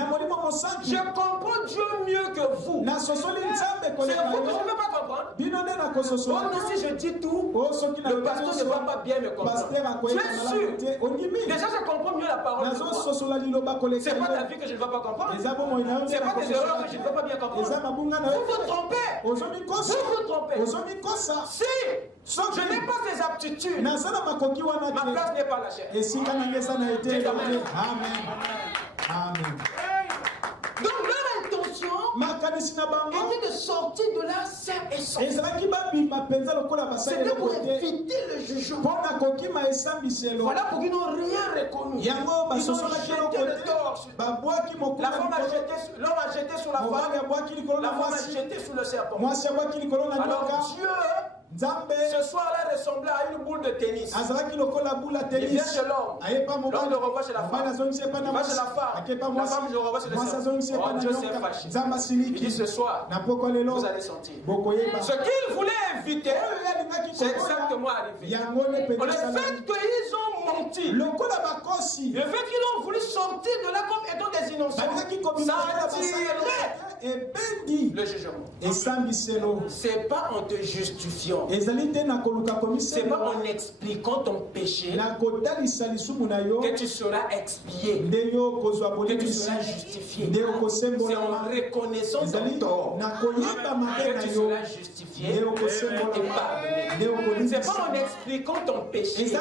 je comprends Dieu mieux que vous. C'est vous que je ne peux pas comprendre. Moi aussi je dis tout, le pasteur ne va pas bien me comprendre. Tu es sûr? Déjà je comprends mieux la parole de Dieu. C'est pas ta vie que je ne vais pas comprendre. C'est pas tes erreurs que je ne vais pas bien comprendre. Vous vous trompez. Vous vous trompez. Si je n'ai pas ces aptitudes, ma place n'est pas la chair. Amen. Donc leur intention était de sortir de là sain et sauf. C'était pour éviter le jugement. Voilà pour qu'ils n'ont rien reconnu. Ils ont jeté le tort. La femme a jeté, l'homme a jeté sur la femme. La femme a jeté sur le serpent. Alors Dieu, ce soir-là, ressemblait à une boule de tennis. Il vient chez l'homme. L'homme le renvoie chez la femme. Il va chez la femme. La femme le renvoie chez le serpent. Oh, Dieu s'est fâché. Il dit ce soir, vous allez sentir. Ce qu'il voulait éviter, c'est exactement arrivé. Le fait qu'ils ont menti, le fait qu'ils ont voulu sortir de là comme étant des innocents, ça attirerait le jugement. C'est pas en te justifiant. C'est pas en expliquant ton péché que tu seras expié, que tu seras justifié. C'est en reconnaissant ton tort que tu seras justifié et pardonné. C'est pas en expliquant ton péché,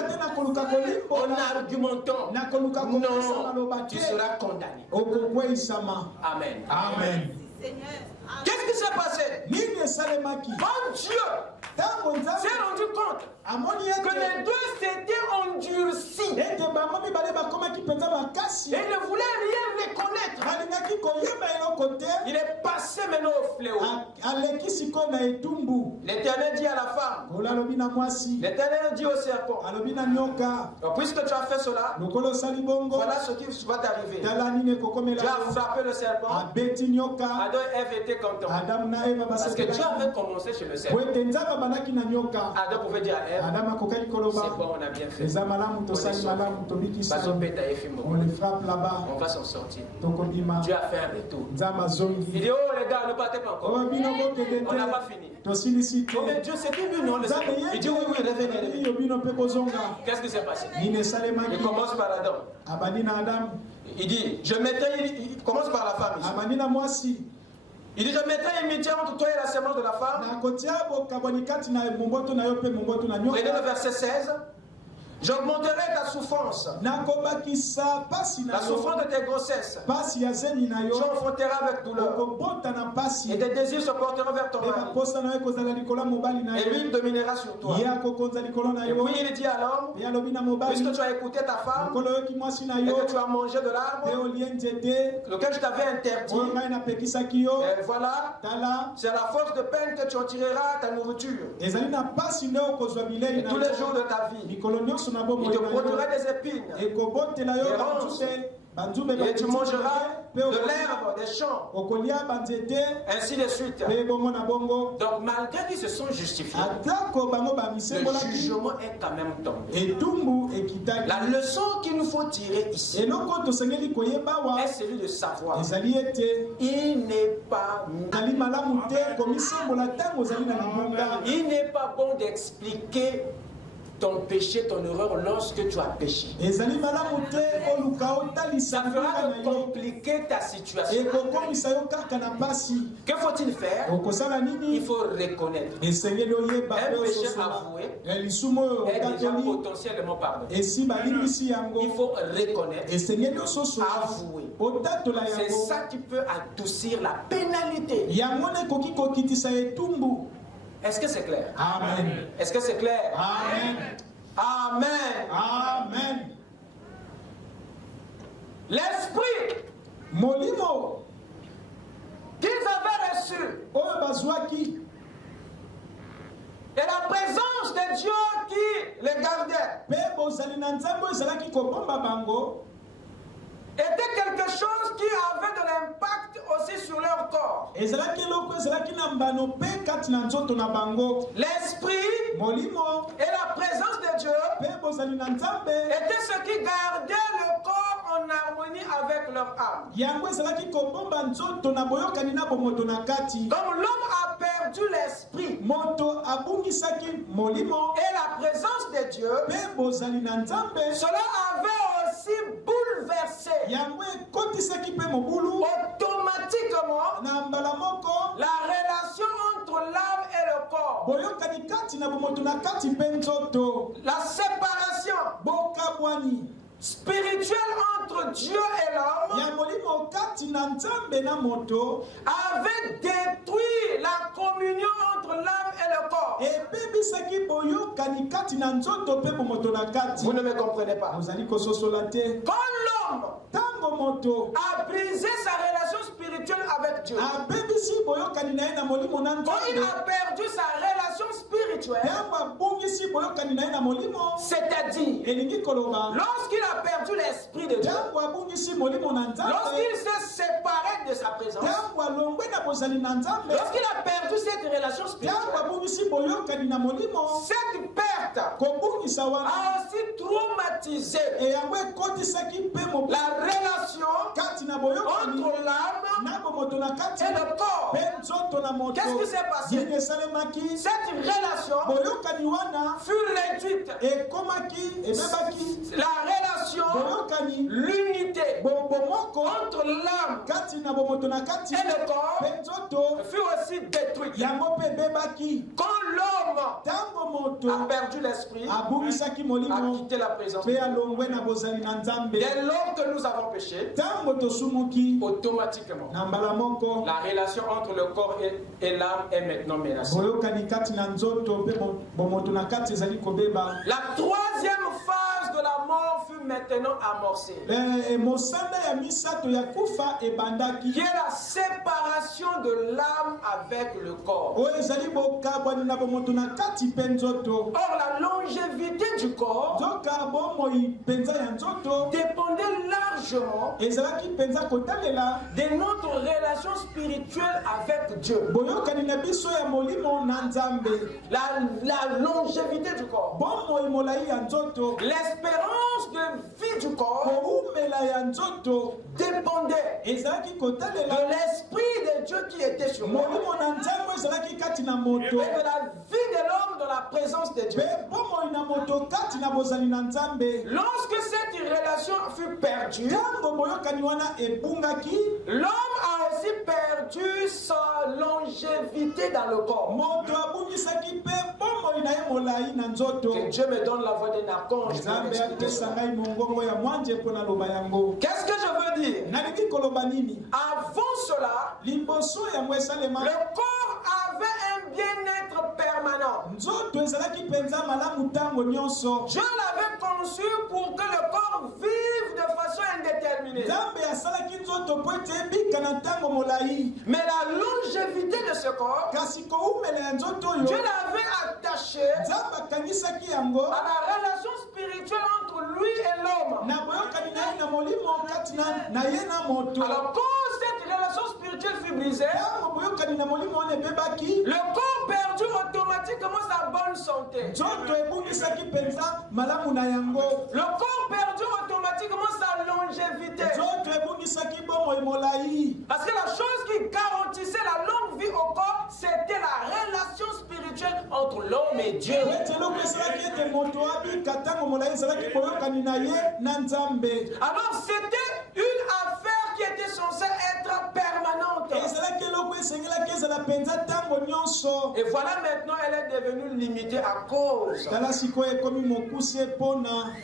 en argumentant. Non, tu seras condamné. Amen. Amen. Qu'est-ce qui s'est passé? Quand Dieu s'est rendu compte que les deux s'étaient endurcis et ne voulaient rien reconnaître, il est passé maintenant au fléau. L'Éternel dit à la femme, l'Éternel dit au serpent, puisque tu as fait cela, voilà ce qui va t'arriver. Tu as frappé le serpent. Adam et Ève étaient contents parce que Dieu avait commencé chez le serpent. Adam pouvait dire à Ève, c'est bon, on a bien fait. On va s'en sortir. Dieu a fait un retour. Il dit, oh les gars, ne partez pas encore. On n'a pas fini. Oh mais Dieu, c'était lui, non? Il dit, oui, revenez. Qu'est-ce qui s'est passé? Il commence par Adam. Il dit, je mettrai, il commence par la femme ici. Il dit, je mettrai immédiat entre toi et la semence de la femme. Prenez le verset 16. J'augmenterai ta souffrance. La souffrance de tes grossesses. Tu enfanteras avec douleur. Et tes désirs se porteront vers ton mari. Et lui il dominera sur toi. Et puis il dit à l'homme, puisque tu as écouté ta femme et que tu as mangé de l'arbre lequel je t'avais interdit, et voilà, c'est à la force de peine que tu en tireras ta nourriture. Et tous les jours de ta vie, il te produira des épines, des ronces, et tu mangeras de l'herbe des champs, ainsi de suite. Donc malgré qu'ils se sont justifiés, le jugement est quand même tombé. La leçon qu'il nous faut tirer ici est celui de savoir il n'est pas bon d'expliquer ton péché, ton erreur lorsque tu as péché. Ça fera compliquer ta situation. Que faut-il faire? Il faut reconnaître. Un péché avoué est déjà potentiellement pardonné. Il faut reconnaître, avouer. C'est ça qui peut adoucir la pénalité. Est-ce que c'est clair? Amen. Est-ce que c'est clair? Amen. Amen. Amen. L'esprit Molimo qu'ils avaient reçu et la présence de Dieu qui les gardait était quelque chose qui avait de l'impact aussi sur leur corps. L'esprit et la présence de Dieu étaient ce qui gardait le corps en harmonie avec leur âme. Comme l'homme a perdu l'esprit et la présence de Dieu, cela avait aussi bouleversé automatiquement la relation entre l'âme et le corps. La séparation spirituelle entre Dieu et l'homme avait détruit la communion entre l'âme et le corps. Vous ne me comprenez pas. Quand l'homme a brisé sa relation spirituelle avec Dieu, quand il a perdu sa relation spirituelle, c'est-à-dire lorsqu'il a perdu l'esprit de Dieu, lorsqu'il s'est séparé de sa présence, lorsqu'il a perdu cette relation spirituelle, cette perte a aussi traumatisé la relation entre l'âme et le corps. Qu'est-ce qui s'est passé? Cette relation fut réduite. La relation, l'unité entre l'âme et le corps fut aussi détruite. Quand l'homme a perdu l'esprit, a quitté la présence de Dieu. Dès lors que nous avons péché, automatiquement, la relation entre le corps et l'âme est maintenant menacée. La troisième phase de la mort fut maintenant amorcée, qui est la séparation de l'âme avec le corps. Or, la longévité du corps dépendait largement de notre relation spirituelle avec Dieu. La longévité du corps, l'espérance de vie du corps dépendait de l'esprit de Dieu qui était sur moi et de la vie de l'homme dans la présence de Dieu. Lorsque cette relation fut perdue, l'homme a aussi perdu sa longévité dans le corps. Que Dieu me donne la voix d'un archange. Qu'est-ce que je veux dire? Avant cela, le corps avait un bien-être permanent. Dieu l'avait conçu pour que le corps vive de façon indéterminée. Mais la longévité de ce corps, Dieu l'avait attaché à la relation spirituelle entre lui et l'homme. Alors quand cette relation spirituelle fut brisée, le corps perdu automatiquement sa bonne santé. Le corps perdu automatiquement sa longévité. Parce que la chose qui garantissait la longue vie au corps, c'était la relation spirituelle entre l'homme et Dieu. Alors c'était une affaire qui était censée être permanente. Et voilà maintenant elle est devenue limitée à cause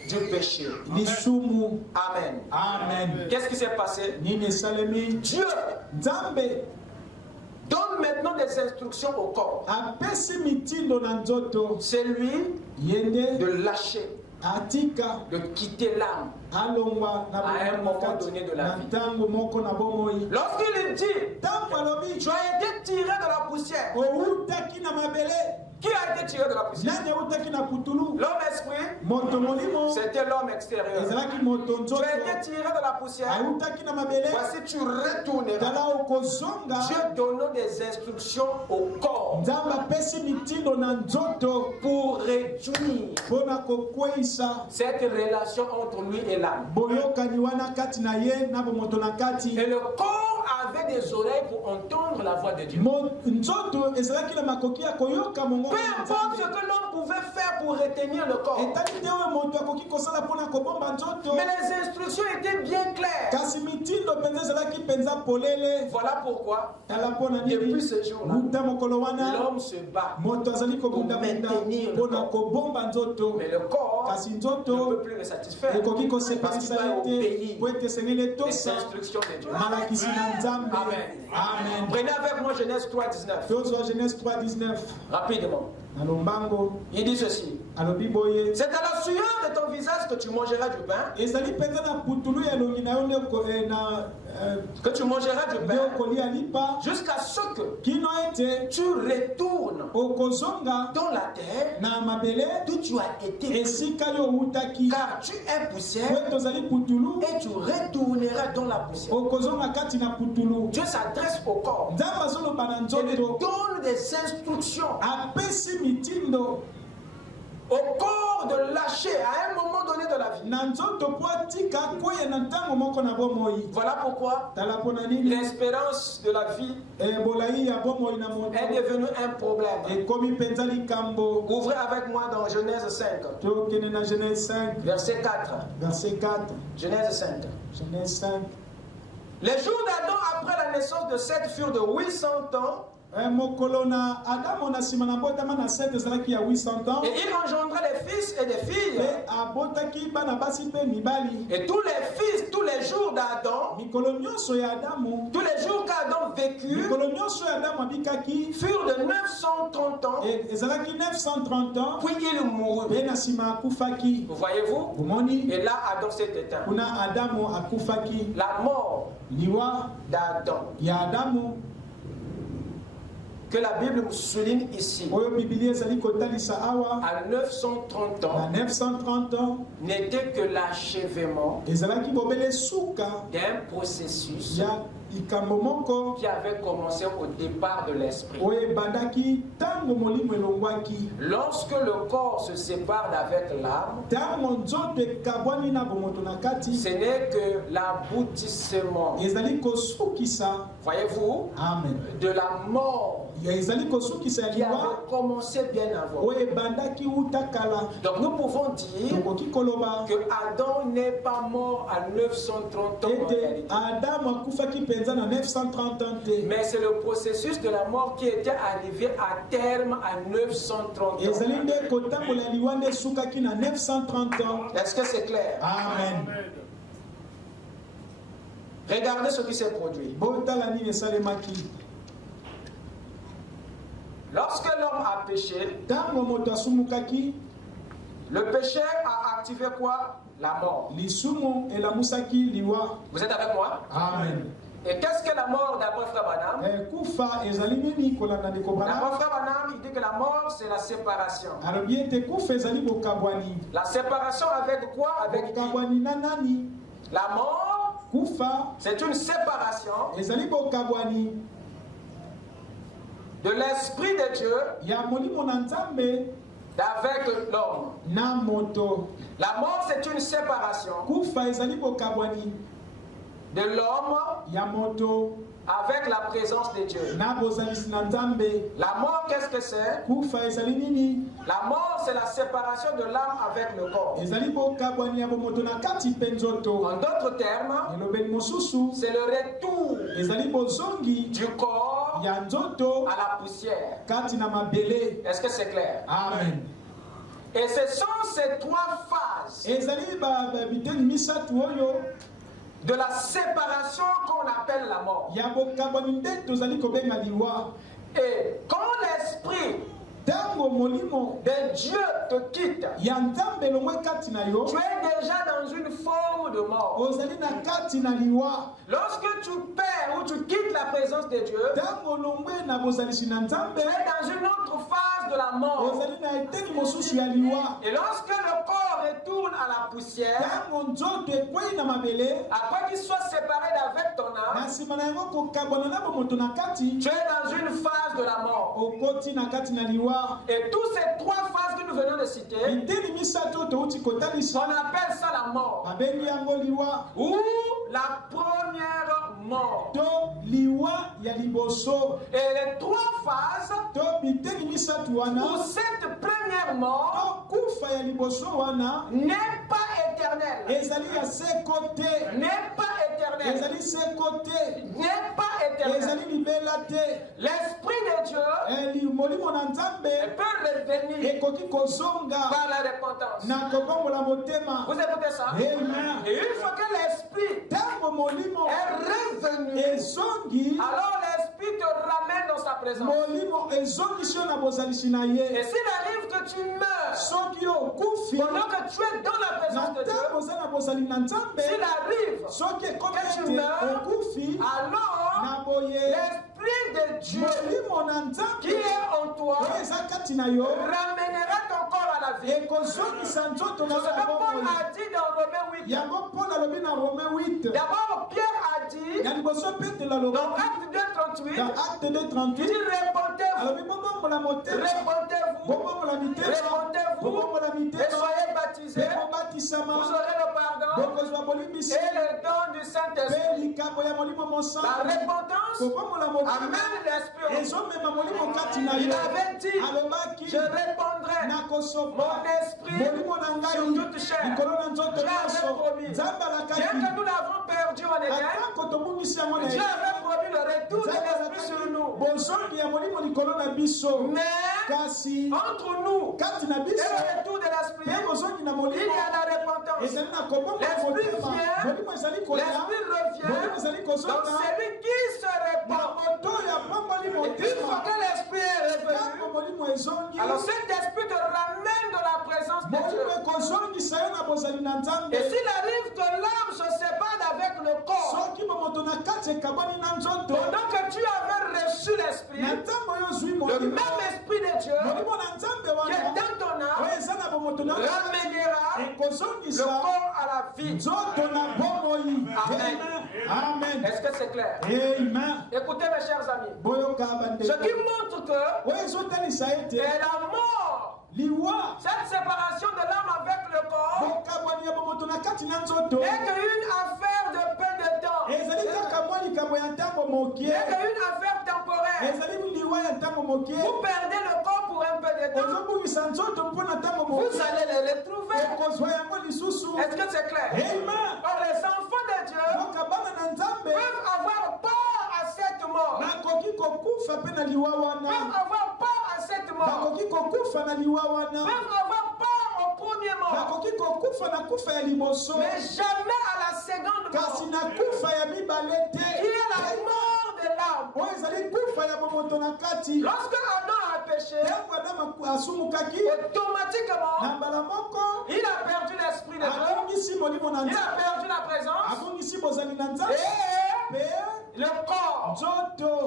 du péché. Amen. Amen. Qu'est-ce qui s'est passé? Dieu donne maintenant des instructions au corps. C'est lui de lâcher, de quitter l'âme à un moment donné de la vie. Lorsqu'il dit, tu as été tiré de la poussière. Qui a été tiré de la poussière? L'homme esprit, c'était l'homme extérieur. Tu as été tiré de la poussière. Voici, tu retourneras. Dieu donne des instructions au corps pour réduire cette relation entre lui et l'âme. Et le corps avait des oreilles pour entendre la voix de Dieu. Peu importe ce que l'homme pouvait faire pour retenir le corps. Mais les instructions étaient bien claires. Voilà pourquoi, depuis ce jour-là, l'homme se bat pour maintenir le corps. Mais le corps ne peut plus le satisfaire parce qu'il doit obéir les instructions de Dieu. Amen. Amen. Prenez avec moi Genèse 3:19. Rapidement. Il dit ceci. C'est à la sueur de ton visage que tu mangeras du pain. Que tu mangeras du pain jusqu'à ce que tu retournes dans la terre d'où tu as été. Car tu es poussière et tu retourneras dans la poussière. Dieu s'adresse au corps et lui donne des instructions au corps de lâcher à un moment donné de la vie. Voilà pourquoi l'espérance de la vie est devenue un problème. Ouvrez avec moi dans Genèse 5. Verset 4. Genèse 5. Les jours d'Adam après la naissance de Seth furent de 800 ans. Et il engendra des fils et des filles. Et tous les fils, tous les jours d'Adam, tous les jours qu'Adam vécut, furent de 930 ans. Puis il mourut. Voyez-vous? Et là, Adam s'est éteint. La mort d'Adam, que la Bible souligne ici, à 930 ans, n'était que l'achèvement d'un processus qui avait commencé au départ de l'esprit. Lorsque le corps se sépare d'avec l'âme, ce n'est que l'aboutissement, voyez-vous, de la mort qui avait commencé bien avant. Donc nous pouvons dire que Adam n'est pas mort à 930 ans en réalité. Mais c'est le processus de la mort qui était arrivé à terme à 930 ans. Est-ce que c'est clair? Amen. Regardez ce qui s'est produit. Lorsque l'homme a péché, le péché a activé quoi? La mort. Vous êtes avec moi? Amen. Et qu'est-ce que la mort d'après Frère Branham? D'après Frère Branham, il dit que la mort c'est la séparation. La séparation avec quoi? Avec qui? La mort, c'est une séparation de l'Esprit de Dieu d'avec l'homme. La mort, c'est une séparation de l'homme avec la présence de Dieu. La mort, qu'est-ce que c'est? La mort, c'est la séparation de l'âme avec le corps. En d'autres termes, c'est le retour du corps à la poussière. Est-ce que c'est clair? Amen. Et ce sont ces trois phases de la séparation qu'on appelle la mort. Et quand l'esprit de Dieu te quitte, tu es déjà dans une forme de mort. Lorsque tu perds ou tu quittes la présence de Dieu, tu es dans une autre phase de la mort. Et lorsque le corps retourne à la poussière, après qu'il soit séparé d'avec ton âme, tu es dans une phase de la mort. Et toutes ces trois phases que nous venons de citer, on appelle ça la mort. Ou la première mort. Et les trois phases, ou cette première mort, n'est pas éternelle. N'est pas éternelle. N'est pas éternelle. L'Esprit de Dieu peut revenir par la repentance. Vous écoutez ça? Et une fois que l'Esprit est revenu, alors l'Esprit te ramène dans sa présence. Et s'il arrive que tu meurs pendant que tu es dans la présence de Dieu, s'il arrive que tu meurs, alors l'Esprit de Dieu qui est en toi ramènera ton corps à la vie. C'est ce que Paul a dit dans Romains 8. D'abord, Pierre a dit dans Acte 2:38, il dit répentez-vous et soyez baptisés, vous aurez le pardon et le don du Saint-Esprit. La repentance amène l'Esprit. Il avait dit, je répandrai mon esprit sur toute chair. Je l'avais promis. Bien que nous l'avons perdu en Éden, Dieu avait promis le retour de l'Esprit sur nous. Mais entre nous et le retour de l'Esprit, il y a la repentance. L'Esprit vient, l'Esprit revient. Donc celui qui se répand, et une fois que l'Esprit est revenu, alors cet Esprit te ramène dans la présence de Dieu. Et s'il arrive que l'âme se sépare avec le corps, pendant que tu avais reçu l'Esprit, le même Esprit de Dieu qui est dans ton âme ramènera le corps à la vie. Amen. Amen. Est-ce que c'est clair? Amen. Écoutez mes chers amis, ce qui montre que la mort, cette séparation de l'âme avec le corps, n'est qu'une affaire de peu de temps. N'est qu'une affaire temporaire. Vous perdez le corps pour un peu de temps, vous allez le retrouver. Est-ce que c'est clair? Amen. Or, les enfants de Dieu peuvent avoir peur avoir part à cette mort, peuvent avoir part au premier mort, mais jamais à la seconde mort, qui est la mort de l'âme. Lorsque Adam a péché, automatiquement, il a perdu l'esprit de Dieu, il a perdu la présence, et le corps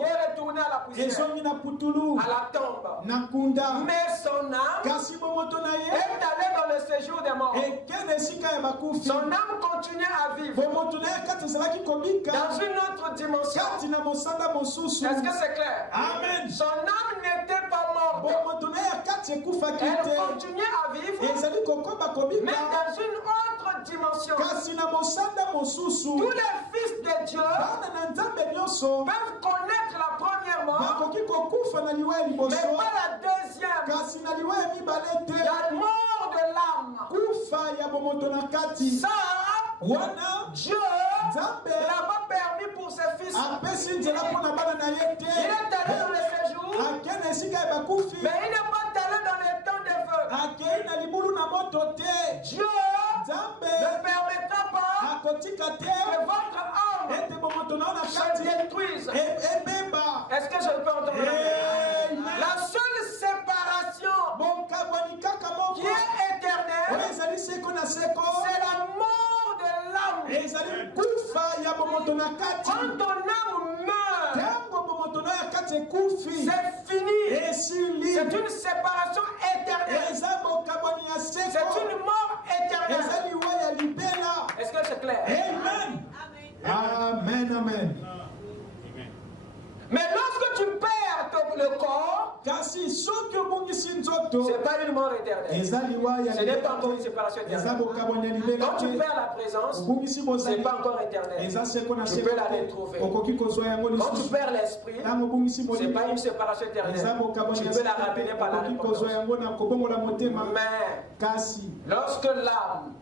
est retourné à la poussière, à la tombe. Mais son âme est allée dans le séjour des morts. Son âme continue à vivre dans une autre dimension. Est-ce que c'est clair? Amen. Son âme n'était pas morte. Elle continuait à vivre, mais dans une autre dimension. Tous les fils de Dieu peuvent connaître la première mort, mais pas la deuxième. La mort de l'âme. Ça, Dieu ne l'a pas permis pour ses fils. Il est allé dans le séjour, mais il n'est pas allé dans les temps de feu. Dieu ne permettra pas que votre âme se détruise. Est-ce que je peux entendre? La seule séparation qui est éternelle, c'est la mort de l'âme. Quand ton âme meurt, c'est fini. C'est une séparation éternelle. C'est une mort éternelle. Est-ce que c'est clair? Amen. Amen. Mais lorsque tu perds le corps, c'est pas une mort éternelle. Ce n'est pas encore une séparation éternelle. Quand tu perds la présence, ce n'est pas encore éternel. Tu peux la retrouver. Quand tu perds l'esprit, ce n'est pas une séparation éternelle. Tu peux la ramener par la repentance. Mais lorsque l'âme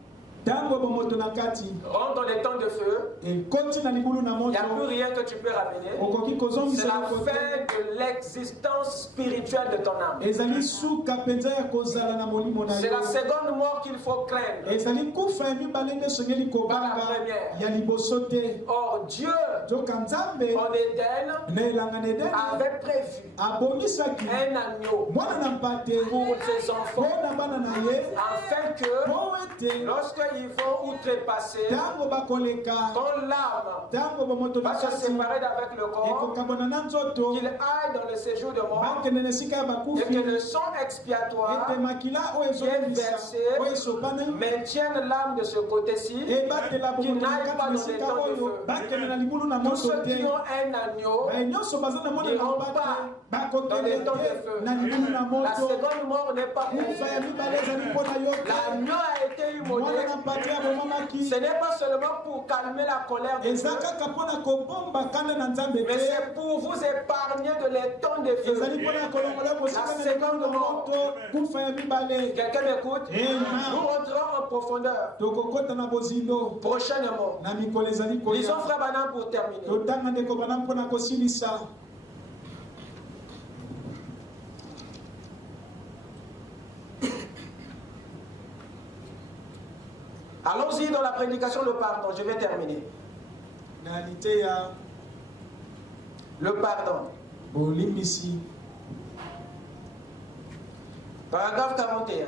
rentre dans les temps de feu, il n'y a plus rien que tu peux ramener. C'est la fin de l'existence spirituelle de ton âme. C'est la seconde mort qu'il faut craindre. Pas la première. Or Dieu, en Éden, avait prévu un agneau pour ses enfants, afin que lorsqu'ils vont outrepasser, quand l'âme va se séparer d'avec le corps, qu'il aille dans le séjour de mort, et que le sang expiatoire qui est versé maintienne l'âme de ce côté-ci, qu'il n'aille pas dans les temps de feu. Tous ceux qui ont un agneau n'iront pas dans les temps de feu. La seconde mort n'est pas pour vous. L'agneau a été immolé. Ce n'est pas seulement pour calmer la colère de Dieu, mais c'est pour vous épargner de les temps de feu. La seconde mort. Quelqu'un m'écoute? Nous rentrons en profondeur prochainement. Lisons Frère Branham pour terminer. Allons-y dans la prédication, le pardon. Je vais terminer. Le pardon. Paragraphe 41.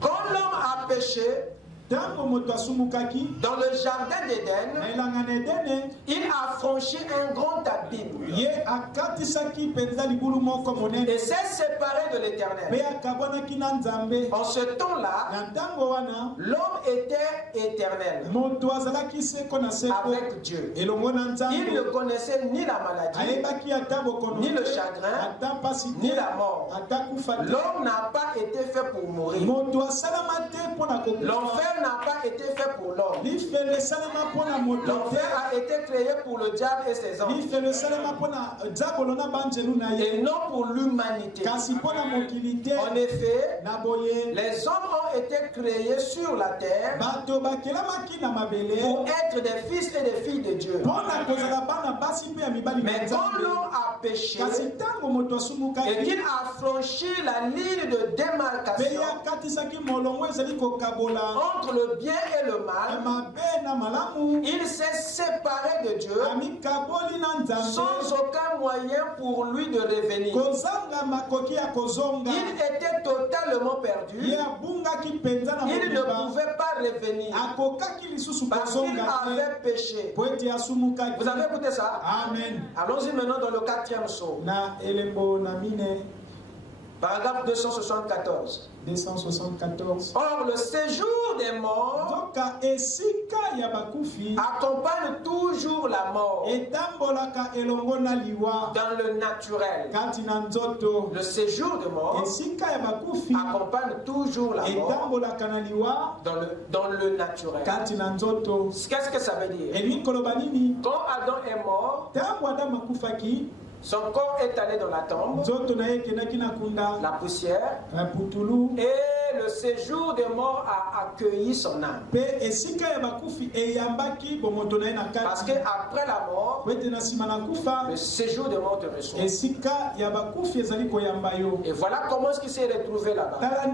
Quand l'homme a péché, dans le jardin d'Éden, il a franchi un grand abîme et s'est séparé de l'Éternel. En ce temps-là, l'homme était éternel avec Dieu. Il ne connaissait ni la maladie, ni le chagrin, ni la mort. L'homme n'a pas été fait pour mourir. L'enfer n'a pas été fait pour l'homme. L'enfer a été créé pour le diable et ses anges. Et non pour l'humanité. En effet, les hommes ont été créés sur la terre pour être des fils et des filles de Dieu. Mais quand l'homme a péché et qu'il a franchi la ligne de démarcation entre le bien et le mal, il s'est séparé de Dieu sans aucun moyen pour lui de revenir. Il était totalement perdu. Il ne pouvait pas revenir parce qu'il avait péché. Vous avez écouté ça? Amen. Allons-y maintenant dans le 4e psaume. Paragraphe 274. 274. Or, le séjour des morts accompagne toujours la mort dans le naturel. Le séjour des morts accompagne toujours la mort dans le naturel. Qu'est-ce que ça veut dire? Quand Adam est mort, son corps est allé dans la tombe, la poussière, et le séjour des morts a accueilli son âme. Parce qu'après la mort, le séjour des morts te reçoit. Et voilà comment est-ce qu'il s'est retrouvé là-bas. Frère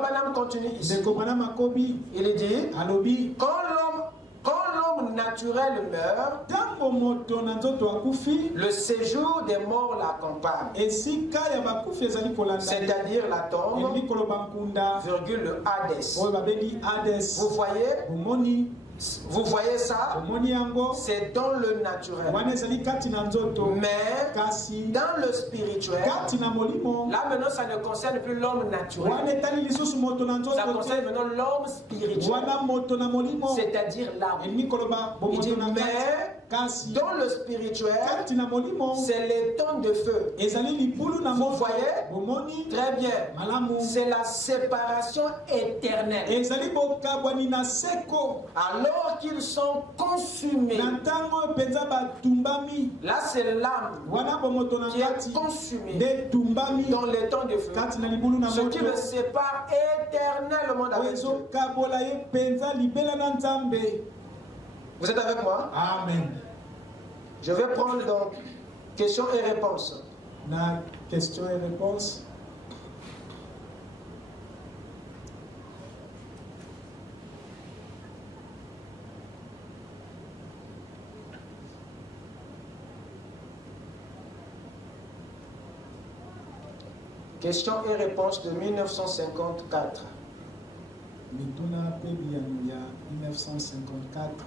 Branham continue ici. Il dit, quand l'homme naturel meurt, le séjour des morts l'accompagne. C'est-à-dire la tombe, virgule le Hadès. Vous voyez ça? C'est dans le naturel. Mais dans le spirituel, là maintenant ça ne concerne plus l'homme naturel. Ça concerne maintenant l'homme spirituel. C'est-à-dire l'âme. Il dit mais dans le spirituel, c'est les tonnes de feu. Vous voyez? Très bien. C'est la séparation éternelle. Alors qu'ils sont consumés, là c'est l'âme qui est consumée dans les temps de feu, ce qui le sépare éternellement d'avec Dieu. Vous êtes avec moi? Amen. Je vais prendre donc questions et réponses. Questions et réponses. Questions et réponses de 1954. 1954.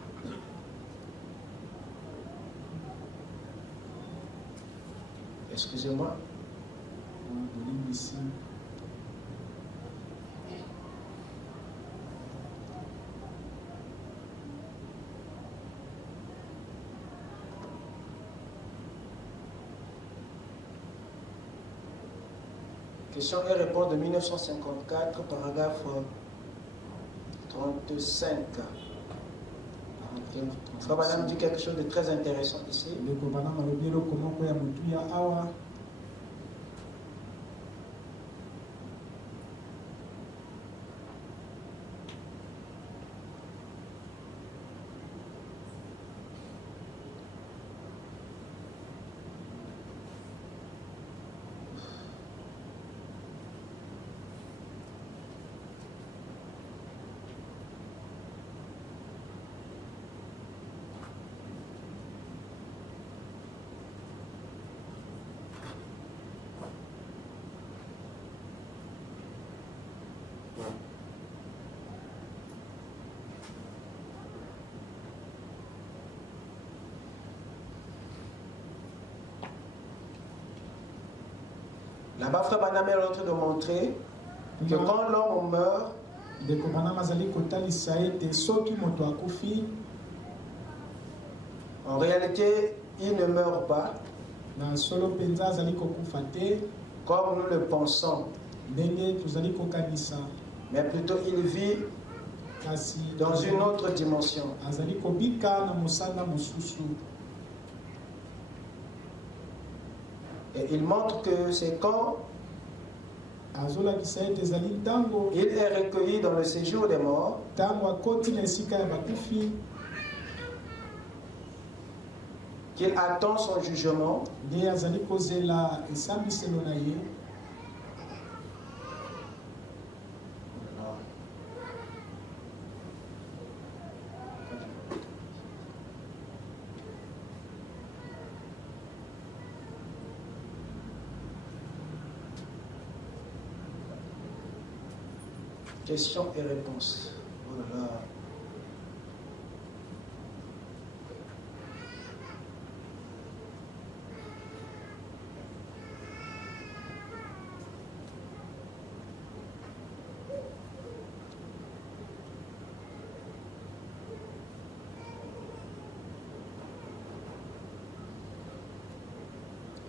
Excusez-moi. Questions et réponses de 1954, paragraphe 35. Frère Branham dit quelque chose de très intéressant ici. Là-bas, Frère Branham est en train de montrer que quand l'homme meurt, en réalité, il ne meurt pas comme nous le pensons. mais plutôt il vit dans une autre dimension. Et il montre que c'est quand il est recueilli dans le séjour des morts qu'il attend son jugement. Questions et réponses. Oh là là.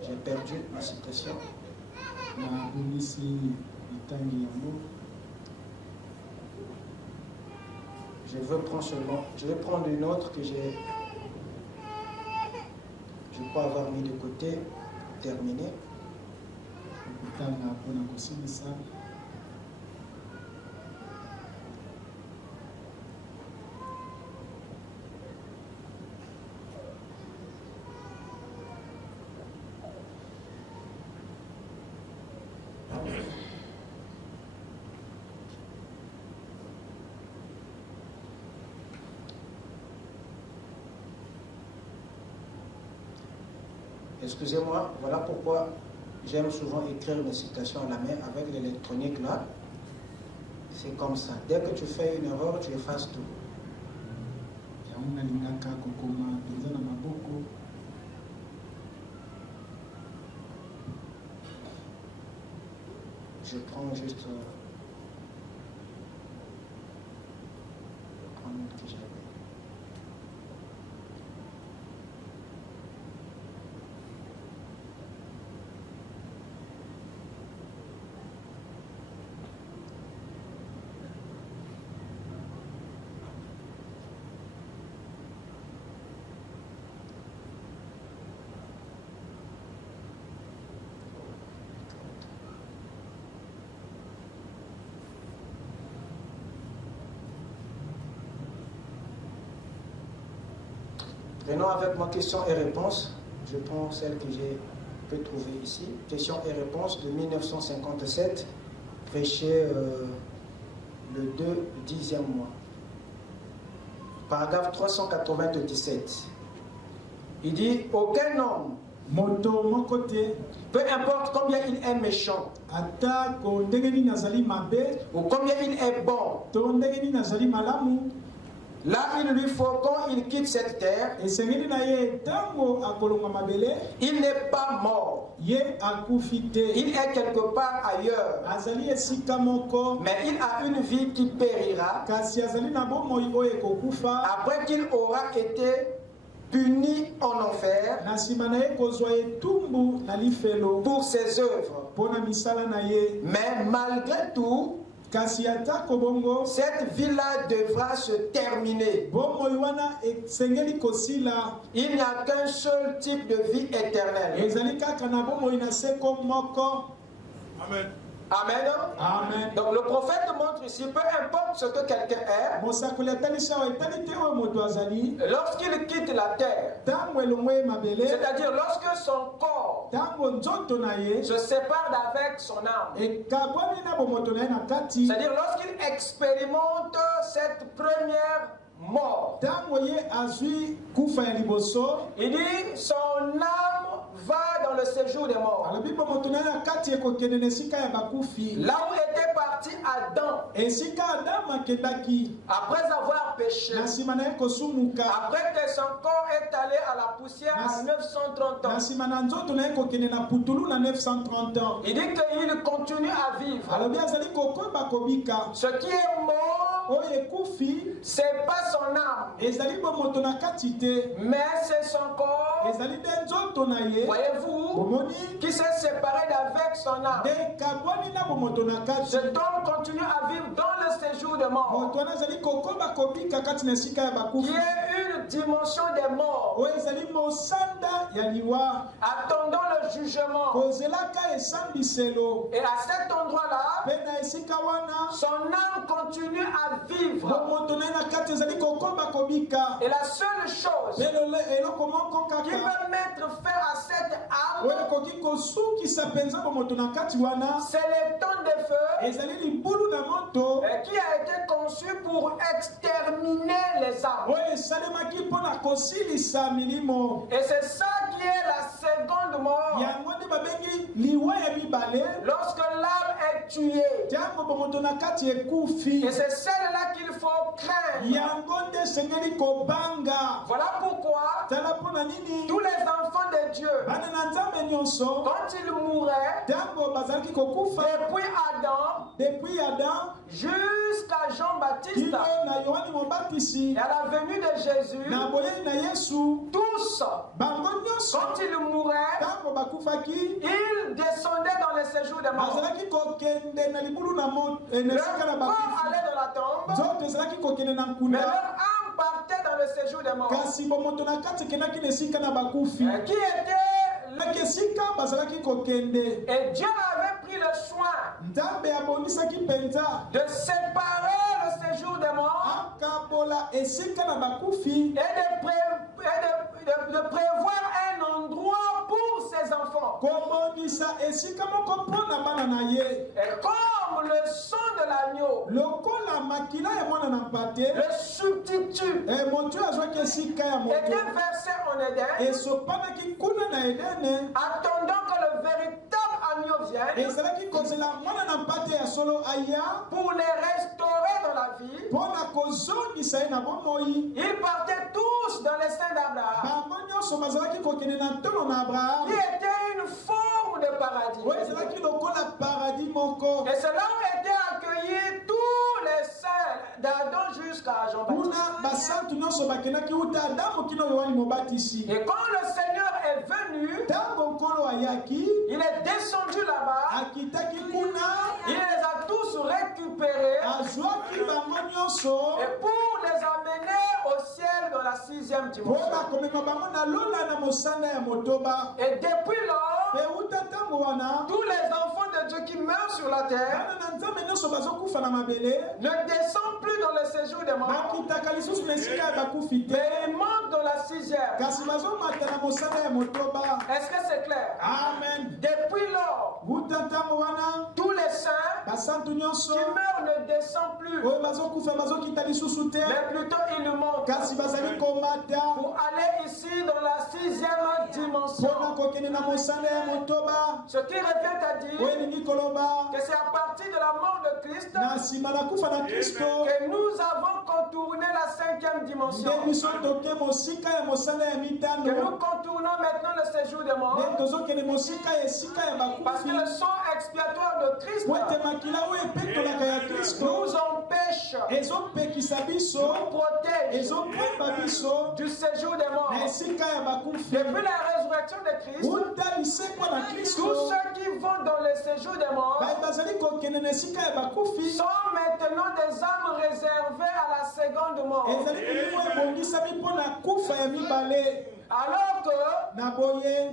J'ai perdu ma citation. Je vais prendre une autre que je crois avoir mis de côté, terminé. Excusez-moi, voilà pourquoi j'aime souvent écrire mes citations à la main avec l'électronique là. C'est comme ça. Dès que tu fais une erreur, tu effaces tout. Je prends juste que j'avais. Prenons avec moi questions et réponses. Je prends celle que j'ai pu trouver ici. Questions et réponses de 1957, prêchée le 10e mois. Paragraphe 397. Il dit, aucun homme, peu importe combien il est méchant, ou combien il est bon, là, il lui faut, quand il quitte cette terre, il n'est pas mort. Il est quelque part ailleurs. Mais il a une vie qui périra après qu'il aura été puni en enfer pour ses œuvres. Mais malgré tout, cette vie-là devra se terminer. Il n'y a qu'un seul type de vie éternelle. Amen. Amen. Amen. Donc le prophète montre ici, peu importe ce que quelqu'un est, lorsqu'il quitte la terre, c'est-à-dire lorsque son corps se sépare d'avec son âme, c'est-à-dire lorsqu'il expérimente cette première mort, il dit son âme va dans le séjour des morts. Là où était parti Adam, après avoir péché, après que son corps est allé à la poussière à 930 ans, il dit qu'il continue à vivre. Ce qui est mort c'est pas son âme, mais c'est son corps, voyez-vous, qui s'est séparé d'avec son âme. Cet homme continue à vivre dans le séjour des morts, qui est une dimension des morts, attendant le jugement. Et à cet endroit-là, son âme continue à vivre. Et la seule chose qui peut mettre fin à cette âme, c'est les tonnes de feu qui a été conçu pour exterminer les âmes. Et c'est ça qui est la seconde mort. Lorsque l'âme est tuée. Et c'est celle-là qu'il faut craindre. Voilà pourquoi tous les enfants de Dieu, quand ils mouraient, depuis Adam jusqu'à Jean-Baptiste, et à la venue de Jésus, tous, quand ils mouraient, ils descendaient dans le séjour des morts. Leur corps allait dans la tombe, mais leur âme partait dans le séjour des morts. Qui était et Dieu avait pris le soin de séparer le séjour des morts et de prévoir un endroit pour ses enfants. Et comme le sang de l'agneau, le substitut, était versé en Éden, attendant que le véritable agneau vienne pour les restaurer dans la vie. Ils partaient tous dans les seins d'Abraham, qui était une forme de paradis. Et cela était accueilli tous les saints d'Adam jusqu'à Jean-Baptiste. Et quand le Seigneur est venu, il est descendu là-bas, il les a tous récupérés et pour les amener au ciel dans la 6e dimension. Et depuis lors, tous les enfants de Dieu qui meurent sur la terre ne descendent plus dans le séjour des morts, mais ils montent dans la 6e. Est-ce que c'est clair? Amen. Depuis lors, tous les saints qui meurent ne descendent plus, mais plutôt ils montent pour aller ici dans la 6e dimension. Ce qui revient à dire que c'est à partir de la mort de Christ que nous avons contourné la 5e dimension, que nous contournons maintenant le séjour des morts, parce que le sang expiatoire de Christ nous empêche, nous protège du séjour des morts. Depuis la résurrection de Christ, tous ceux qui vont dans le séjour des morts sont maintenant des âmes réservées à la seconde mort. Alors que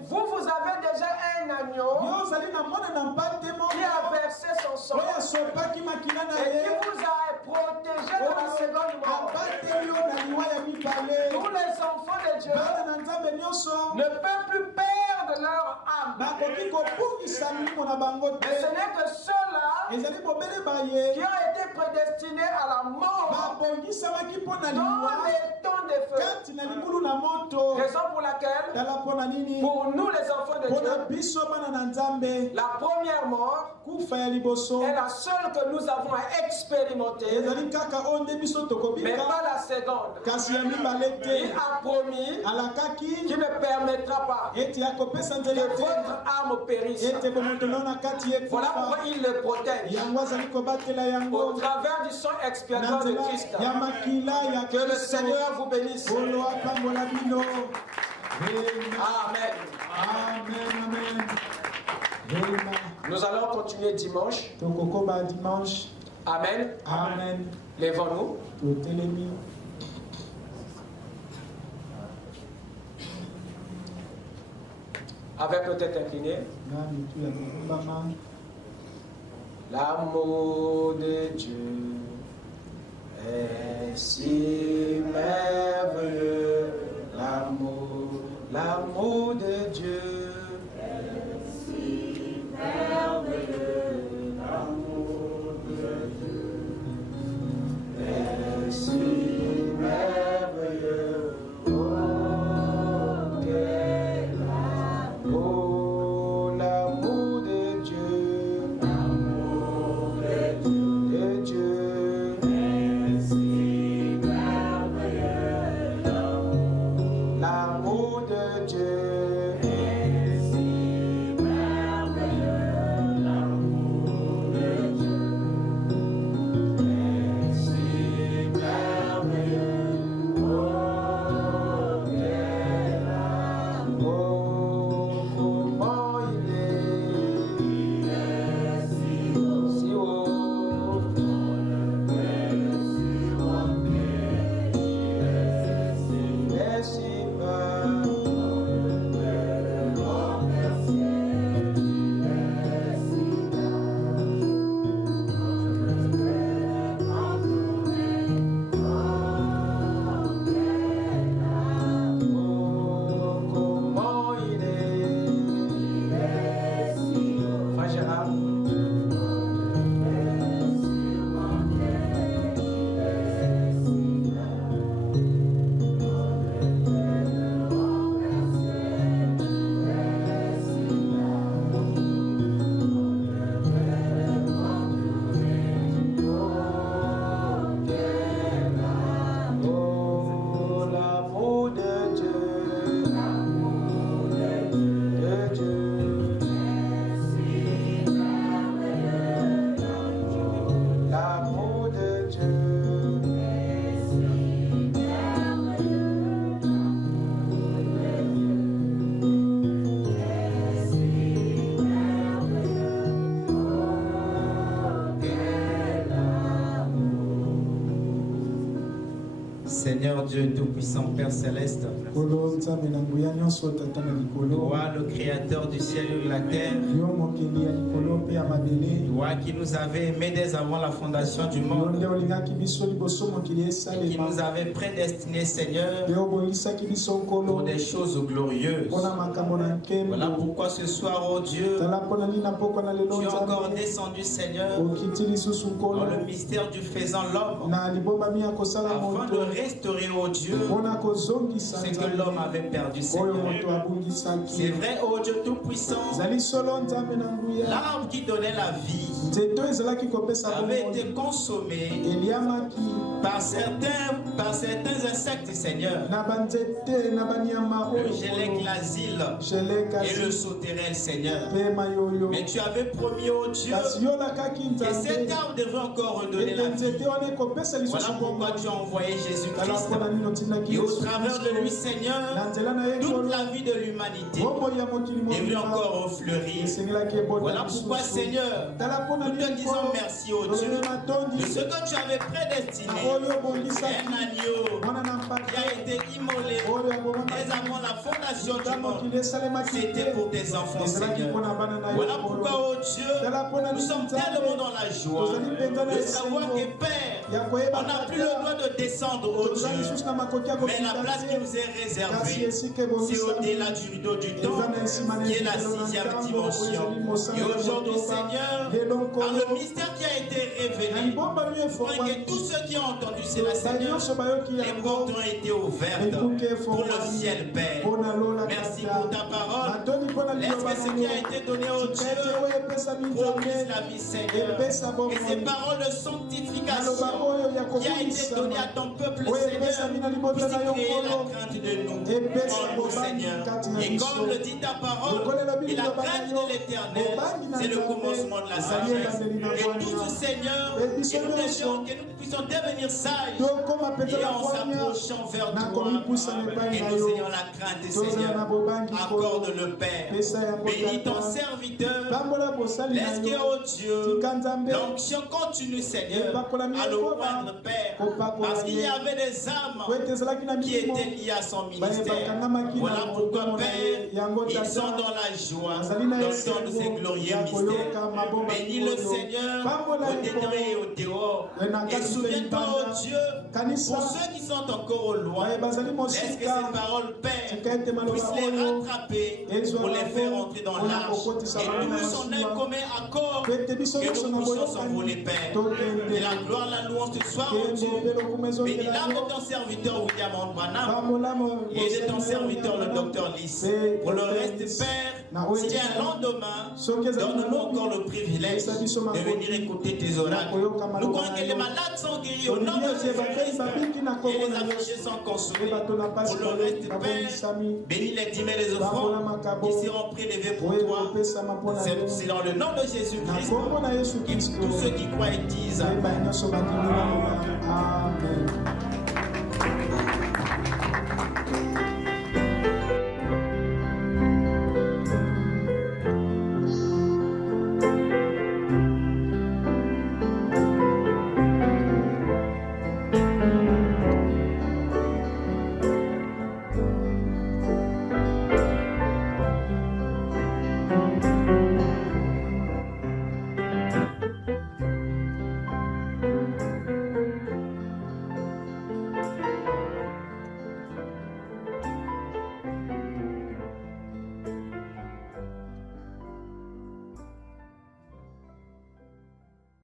vous avez déjà un agneau qui a versé son sang et qui vous a protégé de la seconde mort. Tous les enfants de Dieu ne peuvent plus perdre leur âme. Mais ce n'est que ceux-là qui ont été prédestinés à la mort dans les temps de feu. Raison pour laquelle, pour nous les enfants de la première mort est la seule que nous avons à expérimenter, mais pas la seconde. Il a promis qu'il ne permettra pas que votre âme périsse. Voilà pourquoi il le protège au travers du sang expiatoire de Christ. Que le Seigneur vous bénisse. Amen. Nous allons continuer dimanche. Amen. Lèvons-nous. Avec nos têtes inclinées. L'amour de Dieu est si merveilleux. L'amour de Dieu est si merveilleux. L'amour de Dieu est si merveilleux. Oh, quel amour, l'amour de Dieu. L'amour de Dieu est si merveilleux. L'amour de Dieu est si merveilleux. L'amour de Dieu est si merveilleux. Oh, quel amour, comment il est si haut. Seigneur Dieu Tout-Puissant, Père Céleste, toi le Créateur du ciel et de la terre, toi qui nous avais aimés dès avant la fondation du monde, et qui nous avait prédestinés, Seigneur, pour des choses glorieuses. Voilà pourquoi ce soir, oh Dieu, tu es encore descendu, Seigneur, dans le mystère du faisant l'homme, afin de restaurer, oh Dieu, ce que l'homme avait perdu, Seigneur. C'est vrai, oh Dieu Tout-Puissant, l'arbre qui donnait la vie avait été consommé par certains insectes, Seigneur. Le gélec, l'asile et le sauterelle, Seigneur. Mais tu avais promis, oh Dieu, que cet arbre devrait encore redonner la vie. Voilà pourquoi tu as envoyé Jésus-Christ. Et au travers de lui, Seigneur, toute la vie de l'humanité devrait encore fleurir. Voilà pourquoi, Seigneur, nous te disons merci, oh Dieu, de ce que tu avais prédestiné. Un agneau qui a été immolé dès avant la fondation du monde. C'était pour tes enfants, Seigneur. Voilà pourquoi, oh Dieu, nous sommes tellement dans la joie de savoir que, Père, on n'a plus le droit de descendre, oh Dieu, mais la place qui nous est réservée, c'est au-delà du rideau du temps, qui est la 6e dimension. Et aujourd'hui, Seigneur, par le mystère qui a été révélé, pour que tous ceux qui ont entendu cela, Seigneur, les portes ont été ouvertes pour le ciel, Père. Merci pour ta parole. Laisse ce qui a été donné au Dieu pour la vie, Seigneur. Et ces paroles de sanctification qui a été donné à ton peuple, Seigneur, puisse créer la crainte de nous, en nous, Seigneur. Et comme le dit ta parole, et la crainte de l'Éternel, c'est le commencement de la sagesse. Et tous, Seigneur, que nous puissions devenir sages et en s'approchant vers toi, et nous ayons la crainte, Seigneur. Accorde le Père. Bénis ton serviteur. Laisse que, oh Dieu, l'onction continue, Seigneur, à le moindre Père. Parce qu'il y avait des âmes qui étaient liées à son ministère. Voilà pourquoi, Père, ils sont dans la joie, dans le temps de ces glorieux mystères. Bénis le Seigneur au dedans et au dehors. Et souviens-toi, oh Dieu, pour ceux qui sont encore au loin, laisse que ces paroles, Père, puissent les rattraper pour les faire entrer dans l'arche. Et tous en un commun accord que nous puissions s'envoler, Père. Et la gloire, la louange ce soir, oh Dieu. Bénis l'âme de ton serviteur William Branham et de ton serviteur le docteur Lys. Pour le reste, Père, s'il y a un lendemain, donne-nous encore le privilège de venir écouter tes oracles. Nous croyons que les malades sont guéris au nom de Jésus-Christ et les affligés sont consolés. Pour le reste, Père, bénis les dîmes et les offrandes qui seront prélevés pour toi. C'est dans le nom de Jésus-Christ que tous ceux qui croient et disent Amen.